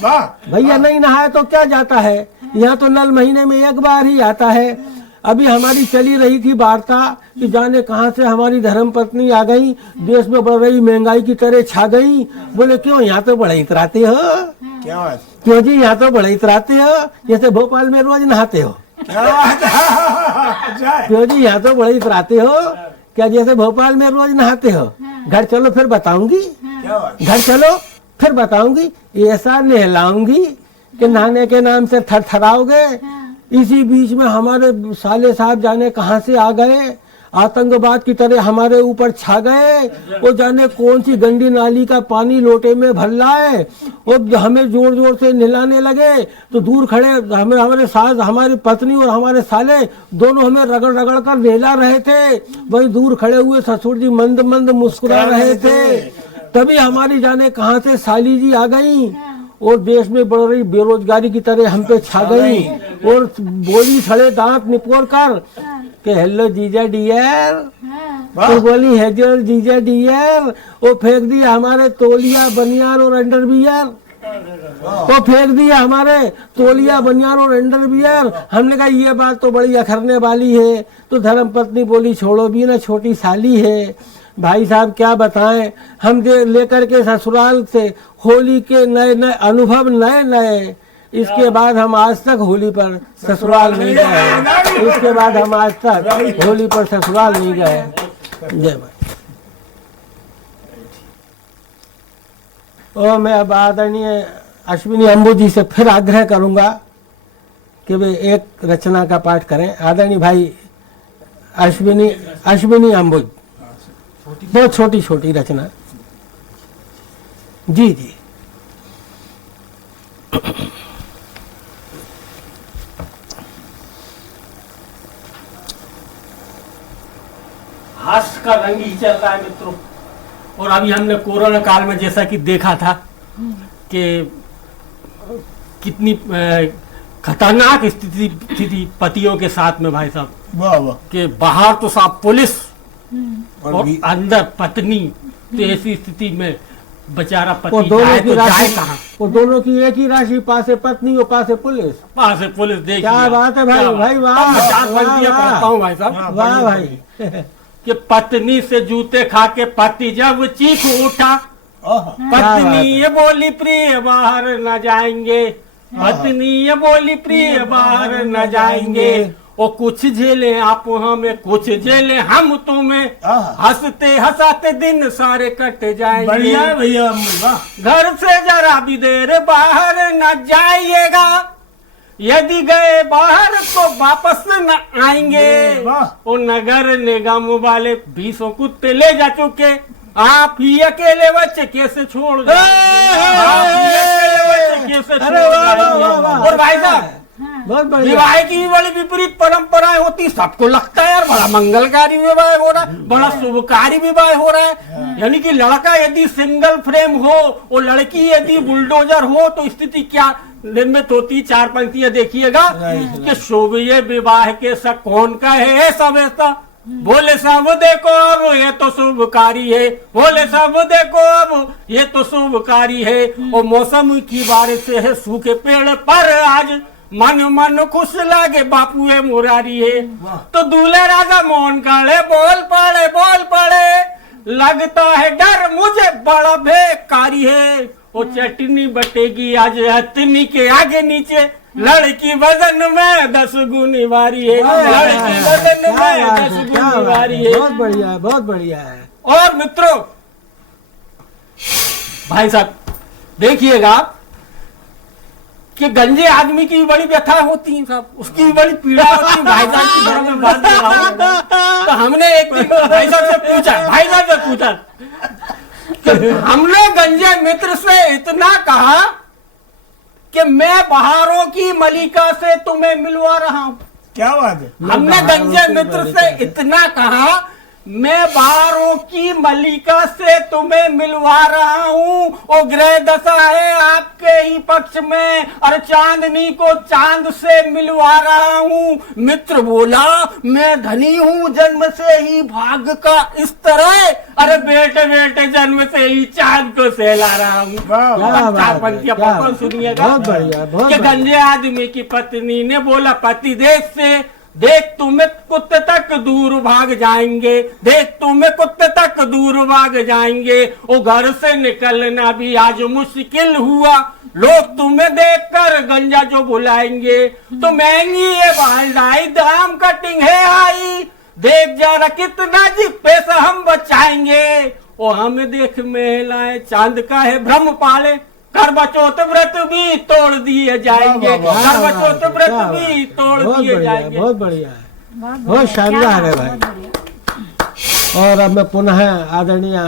वाह भैया नहीं नहाए तो क्या जाता है, यहाँ तो नल महीने में एक बार ही आता है। अभी हमारी चली रही थी वार्ता कि जाने कहाँ से हमारी धर्म पत्नी आ गई, देश में बढ़ रही महंगाई की तरह छा गई। बोले क्यों, यहाँ तो बड़े इतराते हो। क्या बात क्यों जी, यहाँ तो बड़े इतराते हो, जैसे भोपाल में रोज नहाते हो। क्या बात है क्यों जी, यहाँ तो बड़े इतराते हो क्या, जैसे भोपाल में रोज नहाते हो। घर चलो फिर बताऊंगी, क्या बात घर चलो फिर बताऊंगी, ऐसा नहलाऊंगी कि नहाने के नाम से थरथराओगे। इसी बीच में हमारे साले साहब जाने कहाँ से आ गए, आतंकवाद की तरह हमारे ऊपर छा गए। वो जाने कौन सी गंदी नाली का पानी लोटे में भर लाए, वो हमें जोर जोर से नहलाने लगे तो दूर खड़े हमारे सास, हमारी पत्नी और हमारे साले दोनों हमें रगड़ रगड़ कर नहला रहे थे। वही दूर खड़े हुए ससुर जी मंद मंद मुस्कुरा रहे थे। तभी हमारी जाने कहाँ से साली जी आ गई और देश में बढ़ रही बेरोजगारी की तरह हम पे छा गई और बोली सड़े दांत निपोर कर कि हेलो जीजा डियर। तो बोली हेलो जीजा डियर। वो फेंक दिया हमारे तौलिया बनियान और अंडरवियर। वो फेंक दिया हमारे तौलिया बनियान और अंडरवियर। हमने कहा ये बात तो बड़ी अखरने वाली है। तो धर्मपत्नी बोली छोड़ो भी ना, छोटी साली है। भाई साहब क्या बताएं, हम लेकर के ससुराल से होली के नए नए अनुभव नए, इसके बाद हम आज तक होली पर ससुराल नहीं गए। इसके बाद हम आज तक होली पर ससुराल नहीं गए। जय भाई। और मैं अब आदरणीय अश्विनी अंबुज जी से फिर आग्रह करूंगा कि वे एक रचना का पाठ करें। आदरणीय भाई अश्विनी अंबुज, बहुत छोटी छोटी रचना। जी जी। हास्य का रंग ही चल रहा है मित्रों। और अभी हमने कोरोना काल में जैसा कि देखा था कि कितनी खतरनाक स्थिति थी पतियों के साथ में भाई साहब, वाह वाह कि बाहर तो साहब पुलिस और और अंदर पत्नी। तो ऐसी स्थिति में बेचारा वो पति दोनों जाए की तो जाए राशि, कहाँ। वो दोनों की एक ही राशि, पासे पत्नी और पासे पुलिस। वहां से पुलिस देख क्या लिया। बात है भाई, क्या भाई बात। वाह, अब मैं चार वाह, पंक्तियां वाह। पढ़ता हूं भाई साहब वाह भाई। कि पत्नी से जूते खा के पति जब चीख उठा, पत्नी ये बोली प्रिय बाहर न जाएंगे, पत्नी ये बोली प्रिय बाहर न जाएंगे। और कुछ झेले आप हमें, कुछ झेले हम तुम्हें, हंसते हंसाते दिन सारे कट जाएंगे। बढ़िया है भैया, वाह घर से जरा भी देर बाहर न जाइएगा, यदि गए बाहर तो वापस न आएंगे। वाह। वो नगर निगम वाले 20 कुत्ते ले जा चुके, आप ही अकेले बच्चे कैसे छोड़ जाएंगे? आप ही अकेले बच्चे कैसे छोड़ अरे वाह, वाह, वाह, वाह। जाएंगे? और भाई साहब बहुत बढ़िया। विवाह की भी बड़ी विपरीत परंपराएं होती, सबको लगता है यार बड़ा मंगलकारी विवाह हो रहा है, बड़ा शुभकारी विवाह हो रहा है। यानी कि लड़का यदि सिंगल फ्रेम हो और लड़की यदि बुलडोजर हो तो स्थिति क्या निर्मित होती। चार पंक्तियां देखिएगा कि शुभ ये विवाह के सा कौन का है सब ऐसा, बोले सब देखो अब ये तो शुभकारी है, बोले सब देखो अब ये तो शुभकारी है। और मौसम की बारिश से है सूखे पेड़ पर आज मन मन खुश लागे बापू है मुरारी है। तो दूल्हे राजा मौन काले बोल पड़े लगता है डर मुझे बड़ा बेकारी है। वो चटनी बटेगी आज हथनी के आगे नीचे, लड़की वजन में 10 गुनी भारी है, लड़की वजन में 10 गुनी भारी है। बहुत बढ़िया है, बहुत बढ़िया है। और मित्रों भाई साहब देखिएगा कि गंजे आदमी की भी बड़ी व्यथा होती है साहब, उसकी भी बड़ी पीड़ा होती है। भाई साहब की बड़ी बात कर रहा हूं। तो हमने एक दिन भाई साहब से पूछा कि हमने गंजे मित्र से इतना कहा कि मैं बहारों की मलिका से तुम्हें मिलवा रहा हूं। क्या बात है। हमने गंजे मित्र से इतना कहा मैं बारों की मल्लिका से तुम्हें मिलवा रहा हूँ। ओ ग्रह दशा है आपके ही पक्ष में और चांदनी को चांद से मिलवा रहा हूँ। मित्र बोला मैं धनी हूँ जन्म से ही भाग्य का इस तरह, अरे बेटे बेटे जन्म से ही चांद को सहला रहा हूँ। क्या बात है, पंक्तियां क्या पढ़ो, बात। सुनिएगा। बहुत बढ़िया, बहुत कि बढ़िया। गंजे आदमी की पत्नी ने बोला पति देश से, देख तुम्हें कुत्ते तक दूर भाग जाएंगे, देख तुम्हें कुत्ते तक दूर भाग जाएंगे। वो घर से निकलना भी आज मुश्किल हुआ, लोग तुम्हें देखकर गंजा जो बुलाएंगे। तो महंगी ये भाई दाम कटिंग है आई, देख जरा कितना जी पैसा हम बचाएंगे। ओ हमें देख महिलाएं चांद का है भ्रम पाले, करबचौथ व्रत भी तोड़ दिए जाएंगे, करबचौथ व्रत भी तोड़ बहुत दिए बढ़िया, जाएंगे। बहुत बढ़िया है, बहुत शानदार है भाई। और अब मैं पुनः आदरणीय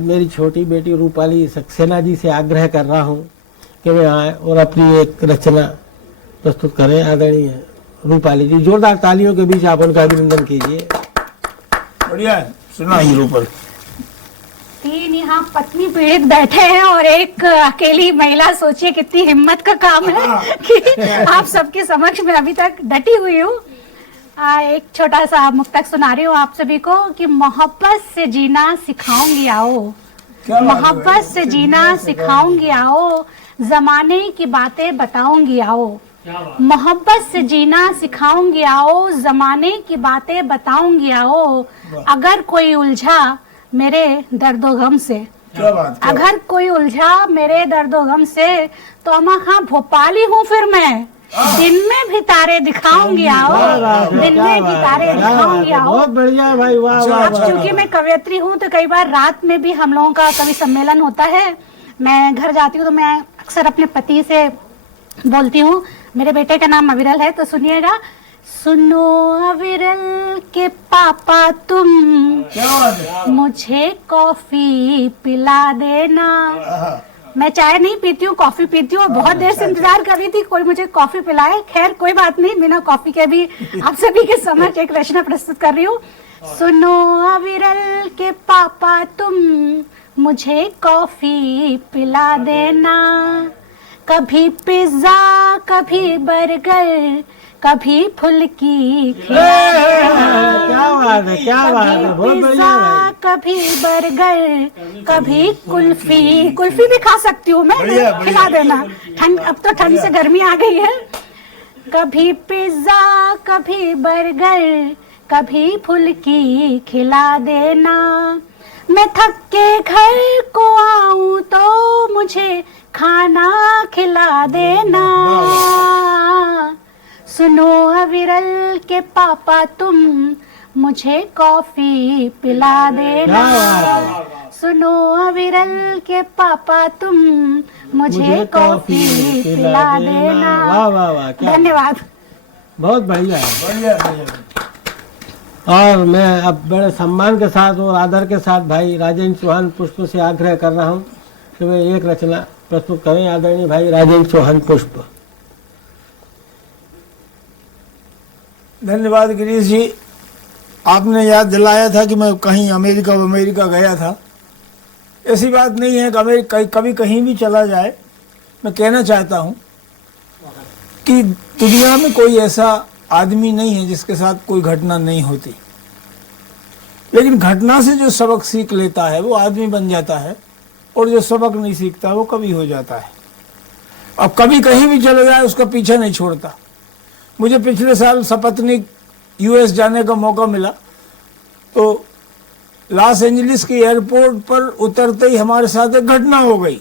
मेरी छोटी बेटी रूपाली सक्सेना जी से आग्रह कर रहा हूँ कि वे आए और अपनी एक रचना प्रस्तुत करें। आदरणीय रूपाली जी, जोरदार तालियों के बीच आप उनका अभिनंदन कीजिए। बढ़िया है, सुनाइए रूपाली। तीन यहाँ पत्नी पीड़ित बैठे हैं और एक अकेली महिला, सोचिए कितनी हिम्मत का काम है कि आप सबके समक्ष में अभी तक डटी हुई हूँ। एक छोटा सा मुक्तक सुना रही हूँ आप सभी को कि मोहब्बत से जीना सिखाऊंगी आओ, मोहब्बत से जीना सिखाऊंगी आओ, जमाने की बातें बताऊंगी आओ, मोहब्बत से जीना सिखाऊंगी आओ, जमाने की बातें बताऊंगी आओ। अगर कोई उलझा मेरे दर्दो गम से, क्या बात, अगर कोई उलझा मेरे दर्दो गम से, तो अम्मा खां भोपाली हूँ फिर मैं, दिन में भी तारे दिखाऊंगी आओ, दिन में भी तारे दिखाऊंगी आओ। बहुत बढ़िया है भाई, वाह वाह अब वाह। चूंकि मैं कवयित्री हूँ तो कई बार रात में भी हम लोगों का कवि सम्मेलन होता है। मैं घर जाती हूँ तो मैं अक्सर अपने पति से बोलती हूँ, मेरे बेटे का नाम अविरल है, तो सुनिएगा। सुनो अविरल के पापा तुम, क्या बात है। मुझे कॉफी पिला देना। मैं चाय नहीं पीती हूँ, कॉफी पीती हूँ और बहुत देर से इंतजार कर रही थी कोई मुझे कॉफी पिलाए। खैर कोई बात नहीं, बिना कॉफी के भी आप सभी के समक्ष एक रचना प्रस्तुत कर रही हूँ। सुनो अविरल के पापा तुम, मुझे कॉफी पिला देना। कभी पिज्जा कभी बर्गर कभी फुल्की क्या बात है, क्या बात है, बहुत बढ़िया पिज्जा भाई। कभी बर्गर कभी कुल्फी, कुल्फी भी खा सकती हूँ मैं, खिला देना। ठंड, अब तो ठंड से गर्मी आ गई है। कभी पिज्जा कभी बर्गर कभी फुल्की खिला देना। मैं थक के घर को आऊं तो मुझे खाना खिला देना। सुनो अविरल के पापा तुम, मुझे कॉफी पिला देना। सुनो अविरल के पापा तुम, मुझे कॉफी पिला देना। वाह वाह वाह, क्या धन्यवाद। बहुत बढ़िया है। बढ़िया बढ़िया। और मैं अब बड़े सम्मान के साथ और आदर के साथ भाई राजेंद्र चौहान पुष्प से आग्रह कर रहा हूँ कि वे एक रचना प्रस्तुत करें। आदरणीय भाई राजेंद्र चौहान पुष्प। धन्यवाद गिरीश जी, आपने याद दिलाया था कि मैं कहीं अमेरिका गया था। ऐसी बात नहीं है कि कभी कहीं भी चला जाए। मैं कहना चाहता हूँ कि दुनिया में कोई ऐसा आदमी नहीं है जिसके साथ कोई घटना नहीं होती, लेकिन घटना से जो सबक सीख लेता है वो आदमी बन जाता है, और जो सबक नहीं सीखता वो कभी हो जाता है। अब कभी कहीं भी चले जाए उसका पीछा नहीं छोड़ता। मुझे पिछले साल सपत्नीक यूएस जाने का मौका मिला, तो लॉस एंजलिस के एयरपोर्ट पर उतरते ही हमारे साथ एक घटना हो गई,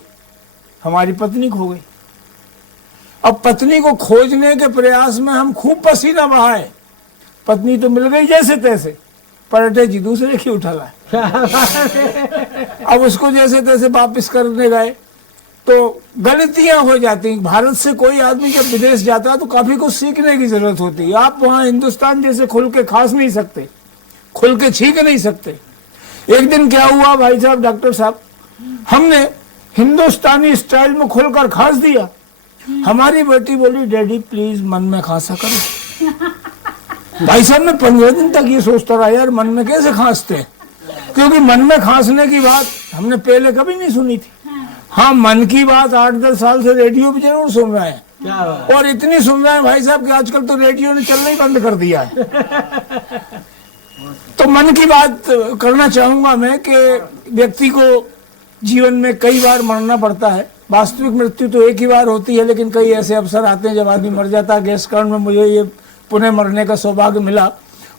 हमारी पत्नी खो गई। अब पत्नी को खोजने के प्रयास में हम खूब पसीना बहाए, पत्नी तो मिल गई जैसे तैसे, पलटे जी दूसरे की उठा लाए। अब उसको जैसे तैसे वापिस करने गए तो गलतियां हो जाती। भारत से कोई आदमी जब विदेश जाता है तो काफी कुछ सीखने की जरूरत होती है। आप वहां हिंदुस्तान जैसे खुल के खास नहीं सकते, खुल के छींक नहीं सकते। एक दिन क्या हुआ भाई साहब, डॉक्टर साहब, हमने हिंदुस्तानी स्टाइल में खुलकर खांस दिया। हमारी बेटी बोली डैडी प्लीज मन में खांसा करो। भाई साहब मैं 15 दिन तक ये सोचता रहा यार मन में कैसे खांसते हैं, क्योंकि मन में खांसने की बात हमने पहले कभी नहीं सुनी थी। हाँ, मन की बात 8-10 साल से रेडियो पे जरूर सुन रहे हैं, क्या बात। और इतनी सुन रहे हैं भाई साहब कि आजकल तो रेडियो ने चलना ही बंद कर दिया है। तो मन की बात करना चाहूंगा मैं कि व्यक्ति को जीवन में कई बार मरना पड़ता है। वास्तविक मृत्यु तो एक ही बार होती है, लेकिन कई ऐसे अवसर आते हैं जब आदमी मर जाता है। गैस कांड में मुझे ये पुनः मरने का सौभाग्य मिला,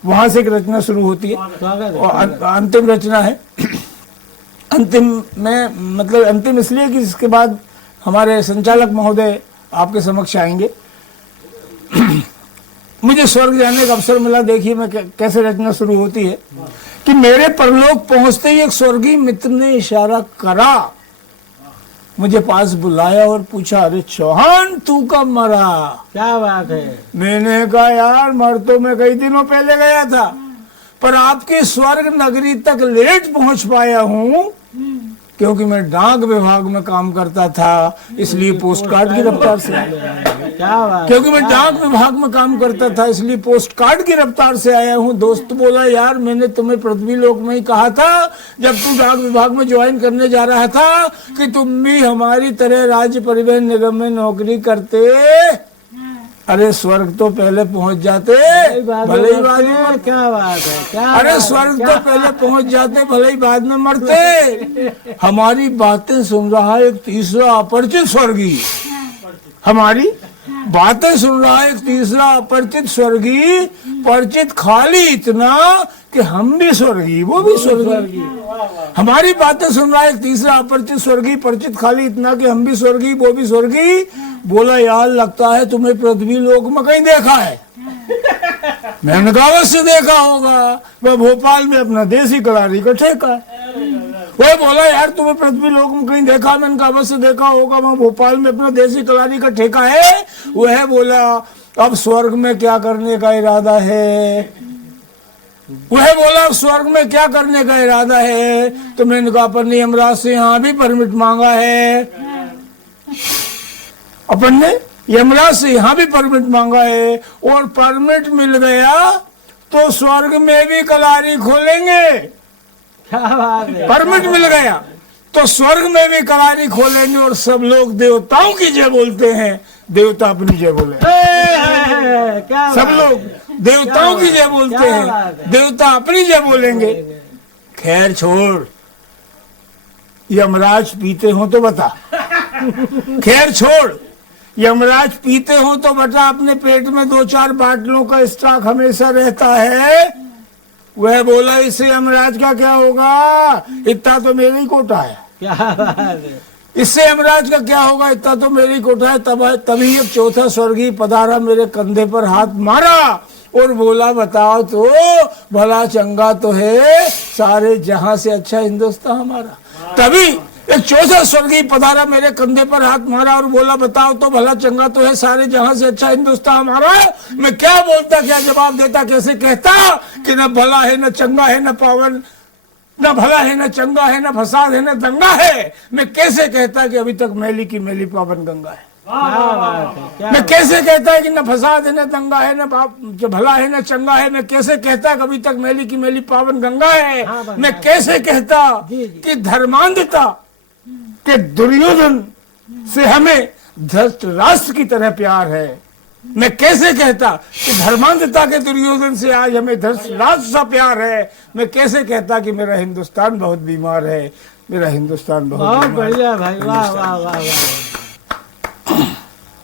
वहां से एक रचना शुरू होती है और अंतिम रचना है। अंतिम में मतलब अंतिम इसलिए कि इसके बाद हमारे संचालक महोदय आपके समक्ष आएंगे। मुझे स्वर्ग जाने का अवसर मिला। देखिए मैं कैसे रचना शुरू होती है कि मेरे परलोक पहुंचते ही एक स्वर्गीय मित्र ने इशारा करा, मुझे पास बुलाया और पूछा, अरे चौहान तू कब मरा? क्या बात है। मैंने कहा यार मर तो मैं कई दिनों पहले गया था, पर आपके स्वर्ग नगरी तक लेट पहुंच पाया हूँ क्योंकि मैं डाक विभाग में काम करता था, इसलिए पोस्ट कार्ड की रफ्तार से आया। क्या बात। क्योंकि मैं डाक विभाग में काम करता था इसलिए पोस्ट कार्ड की रफ्तार से आया हूँ। दोस्त बोला यार मैंने तुम्हें पृथ्वी लोक में ही कहा था जब तू डाक विभाग में ज्वाइन करने जा रहा था कि तुम भी हमारी तरह राज्य परिवहन निगम में नौकरी करते। अरे स्वर्ग तो पहले पहुंच जाते भले ही बाद में। क्या बात है। क्या अरे स्वर्ग तो पहले पहुंच जाते भले ही बाद में मरते। हमारी बातें सुन रहा है एक तीसरा अपरिचित स्वर्गीय, हमारी बातें सुन रहा है एक तीसरा अपरिचित स्वर्गीय, परिचित खाली इतना कि हम भी स्वर्गीय वो भी स्वर्गीय। हमारी बातें सुन रहा है एक तीसरा अपरिचित स्वर्गीय, परिचित खाली इतना कि हम भी स्वर्गीय वो भी स्वर्गीय। बोला यार लगता है तुम्हें पृथ्वी लोक में कहीं देखा है। मैंने कहा अवश्य देखा होगा, वह भोपाल में अपना देसी कलारी का ठेका है। वह बोला यार तुम्हें पृथ्वी लोक में कहीं देखा? मैंने कहा अवश्य देखा होगा, वह भोपाल में अपना देसी कलारी का ठेका है। वह बोला अब स्वर्ग में क्या करने का इरादा है? वह बोला स्वर्ग में क्या करने का इरादा है? तो मैंने कहा अपन ने यमराज से यहाँ भी परमिट मांगा है, अपन ने यमराज से यहाँ भी परमिट मांगा है, और परमिट मिल गया तो स्वर्ग में भी कलारी खोलेंगे। क्या बात है। परमिट मिल गया तो स्वर्ग में भी कलारी खोलेंगे और सब लोग देवताओं की जय बोलते हैं। देवता अपनी जय बोले, क्या सब लोग देवताओं की जय बोलते हैं, देवता अपनी जय बोलेंगे। खैर छोड़, यमराज पीते हो तो बता। खैर छोड़, यमराज पीते हो तो बता, अपने पेट में 2-4 बाटलों का स्टॉक हमेशा रहता है। वह बोला इससे यमराज का क्या होगा, इतना तो मेरी ही कोटा है। क्या बात है। इससे यमराज का क्या होगा, इतना तो मेरी कोटा है। तभी एक चौथा स्वर्गीय पधारा, मेरे कंधे पर हाथ मारा और बोला बताओ तो भला चंगा तो है, सारे जहां से अच्छा हिंदुस्तान हमारा। तभी एक चौथा स्वर्गीय पधारा, मेरे कंधे पर हाथ मारा और बोला बताओ तो भला चंगा तो है, सारे जहां से अच्छा हिंदुस्तान हमारा। मैं क्या बोलता, क्या जवाब देता, कैसे कहता कि न भला है न चंगा है न पावन, न भला है न चंगा है न फसाद है न दंगा है। मैं कैसे कहता कि अभी तक मैली की मैली पावन गंगा है। क्या बात है। क्या मैं कैसे कहता है कि न फसाद है न दंगा है न जो भला है न चंगा है। मैं कैसे कहता कि अभी तक मैली की मैली पावन गंगा है। मैं कैसे कहता कि धर्मांधता के दुर्योधन से हमें धृतराष्ट्र की तरह प्यार है। मैं कैसे कहता कि धर्मांधता के दुर्योधन से आज हमें धृतराष्ट्र सा प्यार है। मैं कैसे कहता कि मेरा हिंदुस्तान बहुत बीमार है, मेरा हिंदुस्तान बहुत बढ़िया भाई, वाह वाह वाह वाह।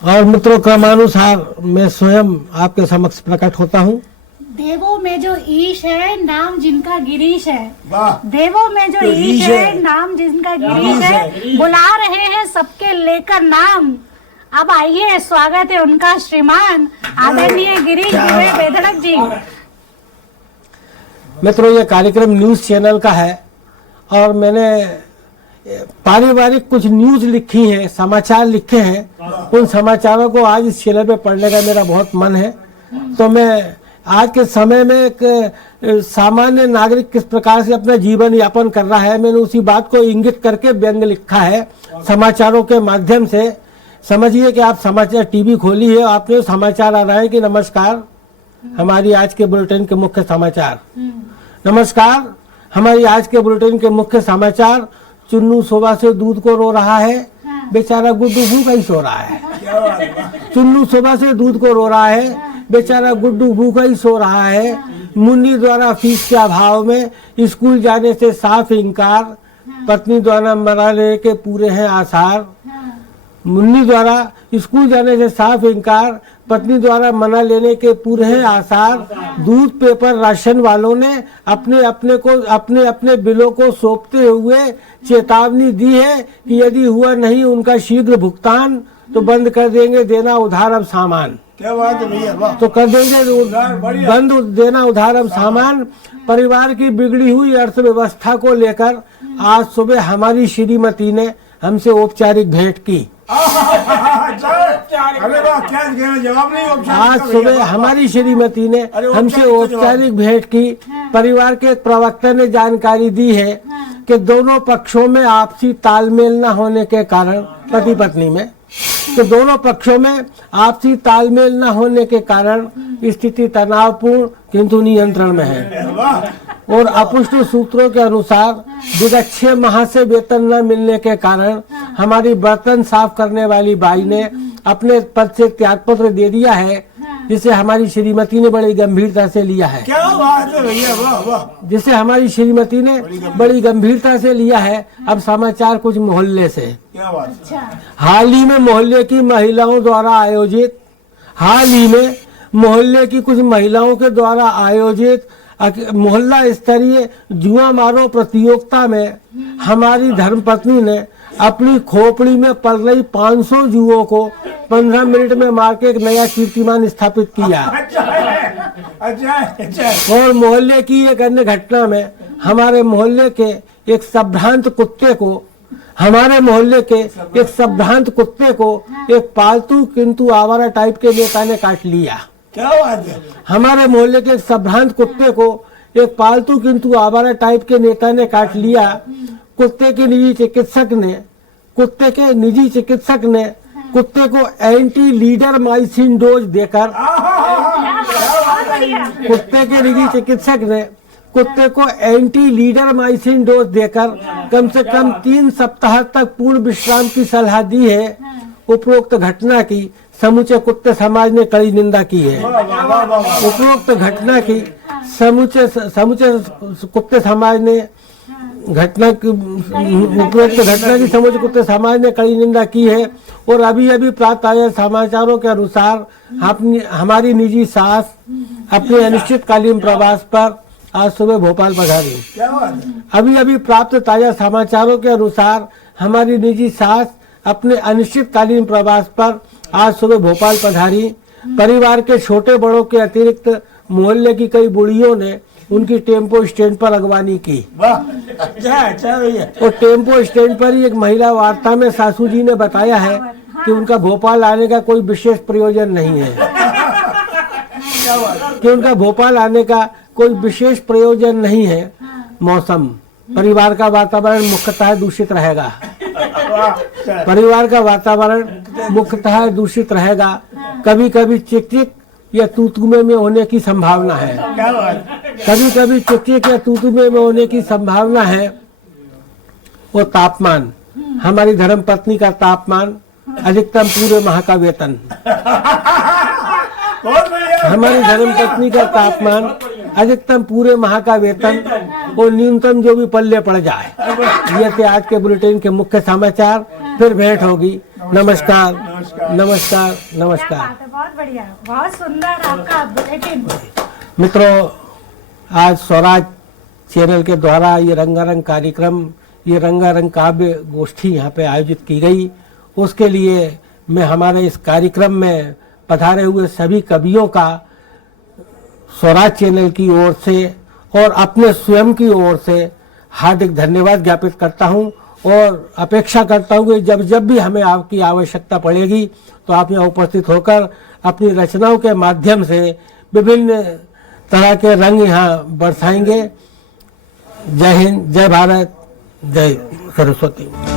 और मित्रों क्रमानुसार मैं स्वयं आपके समक्ष प्रकट होता हूँ। देवों में जो ईश है, नाम जिनका गिरीश है। वाह। देवों में जो ईश है, नाम जिनका गिरीश है, बुला रहे हैं सबके लेकर नाम। अब आइए, स्वागत है उनका श्रीमान आदरणीय गिरीश बेधड़क जी। मित्रों ये कार्यक्रम न्यूज चैनल का है और मैंने पारिवारिक कुछ न्यूज लिखी है, समाचार लिखे हैं। उन समाचारों को आज इस चैनल पे पढ़ने का मेरा बहुत मन है। तो मैं आज के समय में एक सामान्य नागरिक किस प्रकार से अपना जीवन यापन कर रहा है, मैंने उसी बात को इंगित करके व्यंग लिखा है समाचारों के माध्यम से। समझिए कि आप समाचार टीवी खोली है, आपने समाचार आ रहा है कि नमस्कार हमारी आज के बुलेटिन के मुख्य समाचार। नमस्कार, हमारी आज के बुलेटिन के मुख्य समाचार। चुन्नू सुबह से दूध को रो रहा है, बेचारा गुड्डू भूखा ही सो रहा है। चुन्नू सुबह से दूध को रो रहा है, बेचारा गुड्डू भूखा ही सो रहा है। मुन्नी द्वारा फीस के अभाव में स्कूल जाने से साफ इंकार, पत्नी द्वारा मना लेने के पूरे हैं आसार। मुन्नी द्वारा स्कूल जाने से साफ इंकार, पत्नी द्वारा मना लेने के पूरे हैं आसार। दूध पेपर राशन वालों ने अपने अपने बिलों को सौंपते हुए चेतावनी दी है कि यदि हुआ नहीं उनका शीघ्र भुगतान तो बंद कर देंगे देना उधार अब सामान। क्या बात है भैया, वाह। तो कर देंगे बंद देना उधार अब सामान। परिवार की बिगड़ी हुई अर्थव्यवस्था को लेकर आज सुबह हमारी श्रीमती ने हमसे औपचारिक भेंट की। अरे वाह, क्या जवाब नहीं। आज सुबह हमारी श्रीमती ने हमसे औपचारिक भेंट की। परिवार के एक प्रवक्ता ने जानकारी दी है कि दोनों पक्षों में आपसी तालमेल न होने के कारण, पति पत्नी में, तो दोनों पक्षों में आपसी तालमेल न होने के कारण स्थिति तनावपूर्ण किंतु नियंत्रण में है। और अपुष्ट सूत्रों के अनुसार विगत 6 माह से वेतन न मिलने के कारण हमारी बर्तन साफ करने वाली बाई ने अपने पद से त्यागपत्र दे दिया है, जिसे हमारी श्रीमती ने बड़ी गंभीरता से लिया है। क्या बात है भैया, वाह वाह। जिसे हमारी श्रीमती ने बड़ी गंभीरता से लिया है। अब समाचार कुछ मोहल्ले से। क्या बात है। हाल ही में मोहल्ले की महिलाओं द्वारा आयोजित मोहल्ला स्तरीय जुआ मारो प्रतियोगिता में हमारी धर्मपत्नी ने अपनी खोपड़ी में पल रही 500 जुओं को 15 मिनट में मार के एक नया कीर्तिमान स्थापित किया। अच्छा। और मोहल्ले की एक अन्य घटना में हमारे मोहल्ले के एक संभ्रांत कुत्ते को एक पालतू किंतु आवारा टाइप के नेता ने काट लिया। क्या बात है। हमारे मोहल्ले के एक संभ्रांत कुत्ते को एक पालतू किंतु आवारा टाइप के नेता ने काट लिया। कुत्ते के निजी चिकित्सक ने कुत्ते को एंटी लीडर माइसिन डोज देकर कम से कम 3 सप्ताह तक पूर्ण विश्राम की सलाह दी है। उपरोक्त घटना की समूचे कुत्ते समाज ने कड़ी निंदा की है। उपरोक्त घटना की समूचे कुत्ते समाज ने कड़ी निंदा की है। और अभी प्राप्त आए समाचारों के अनुसार हमारी निजी सास अपने अनिश्चितकालीन प्रवास पर आज सुबह भोपाल पधारी। अभी प्राप्त ताजा समाचारों के अनुसार हमारी निजी सास अपने अनिश्चितकालीन प्रवास पर आज सुबह भोपाल पधारी। परिवार के छोटे बड़ों के अतिरिक्त मोहल्ले की कई बुढ़ियों ने उनकी टेम्पो स्टैंड पर अगवानी की। अच्छा भैया। और टेम्पो स्टैंड पर ही एक महिला वार्ता में सासू जी ने बताया है कि उनका भोपाल आने का कोई विशेष प्रयोजन नहीं है। मौसम, परिवार का वातावरण मुख्यतः दूषित रहेगा। कभी कभी चिकचिक या तूतुमे में होने की संभावना है। और तापमान, हमारी धर्मपत्नी का तापमान अधिकतम पूरे माह का वेतन। हमारी धर्मपत्नी का तापमान अधिकतम पूरे माह का वेतन और न्यूनतम जो भी पल्ले पड़ जाए। ये थे आज के बुलेटिन के मुख्य समाचार। फिर भेंट होगी। नमस्कार। बहुत बढ़िया, बहुत सुंदर आपका बुलेटिन। मित्रों, आज स्वराज चैनल के द्वारा ये रंगारंग कार्यक्रम, ये रंगारंग काव्य गोष्ठी यहाँ पे आयोजित की गई। उसके लिए मैं हमारे इस कार्यक्रम में पधारे हुए सभी कवियों का स्वराज चैनल की ओर से और अपने स्वयं की ओर से हार्दिक धन्यवाद ज्ञापित करता हूं और अपेक्षा करता हूं कि जब भी हमें आपकी आवश्यकता पड़ेगी तो आप यहाँ उपस्थित होकर अपनी रचनाओं के माध्यम से विभिन्न तरह के रंग यहाँ बरसाएंगे। जय हिंद, जय भारत, जय सरस्वती।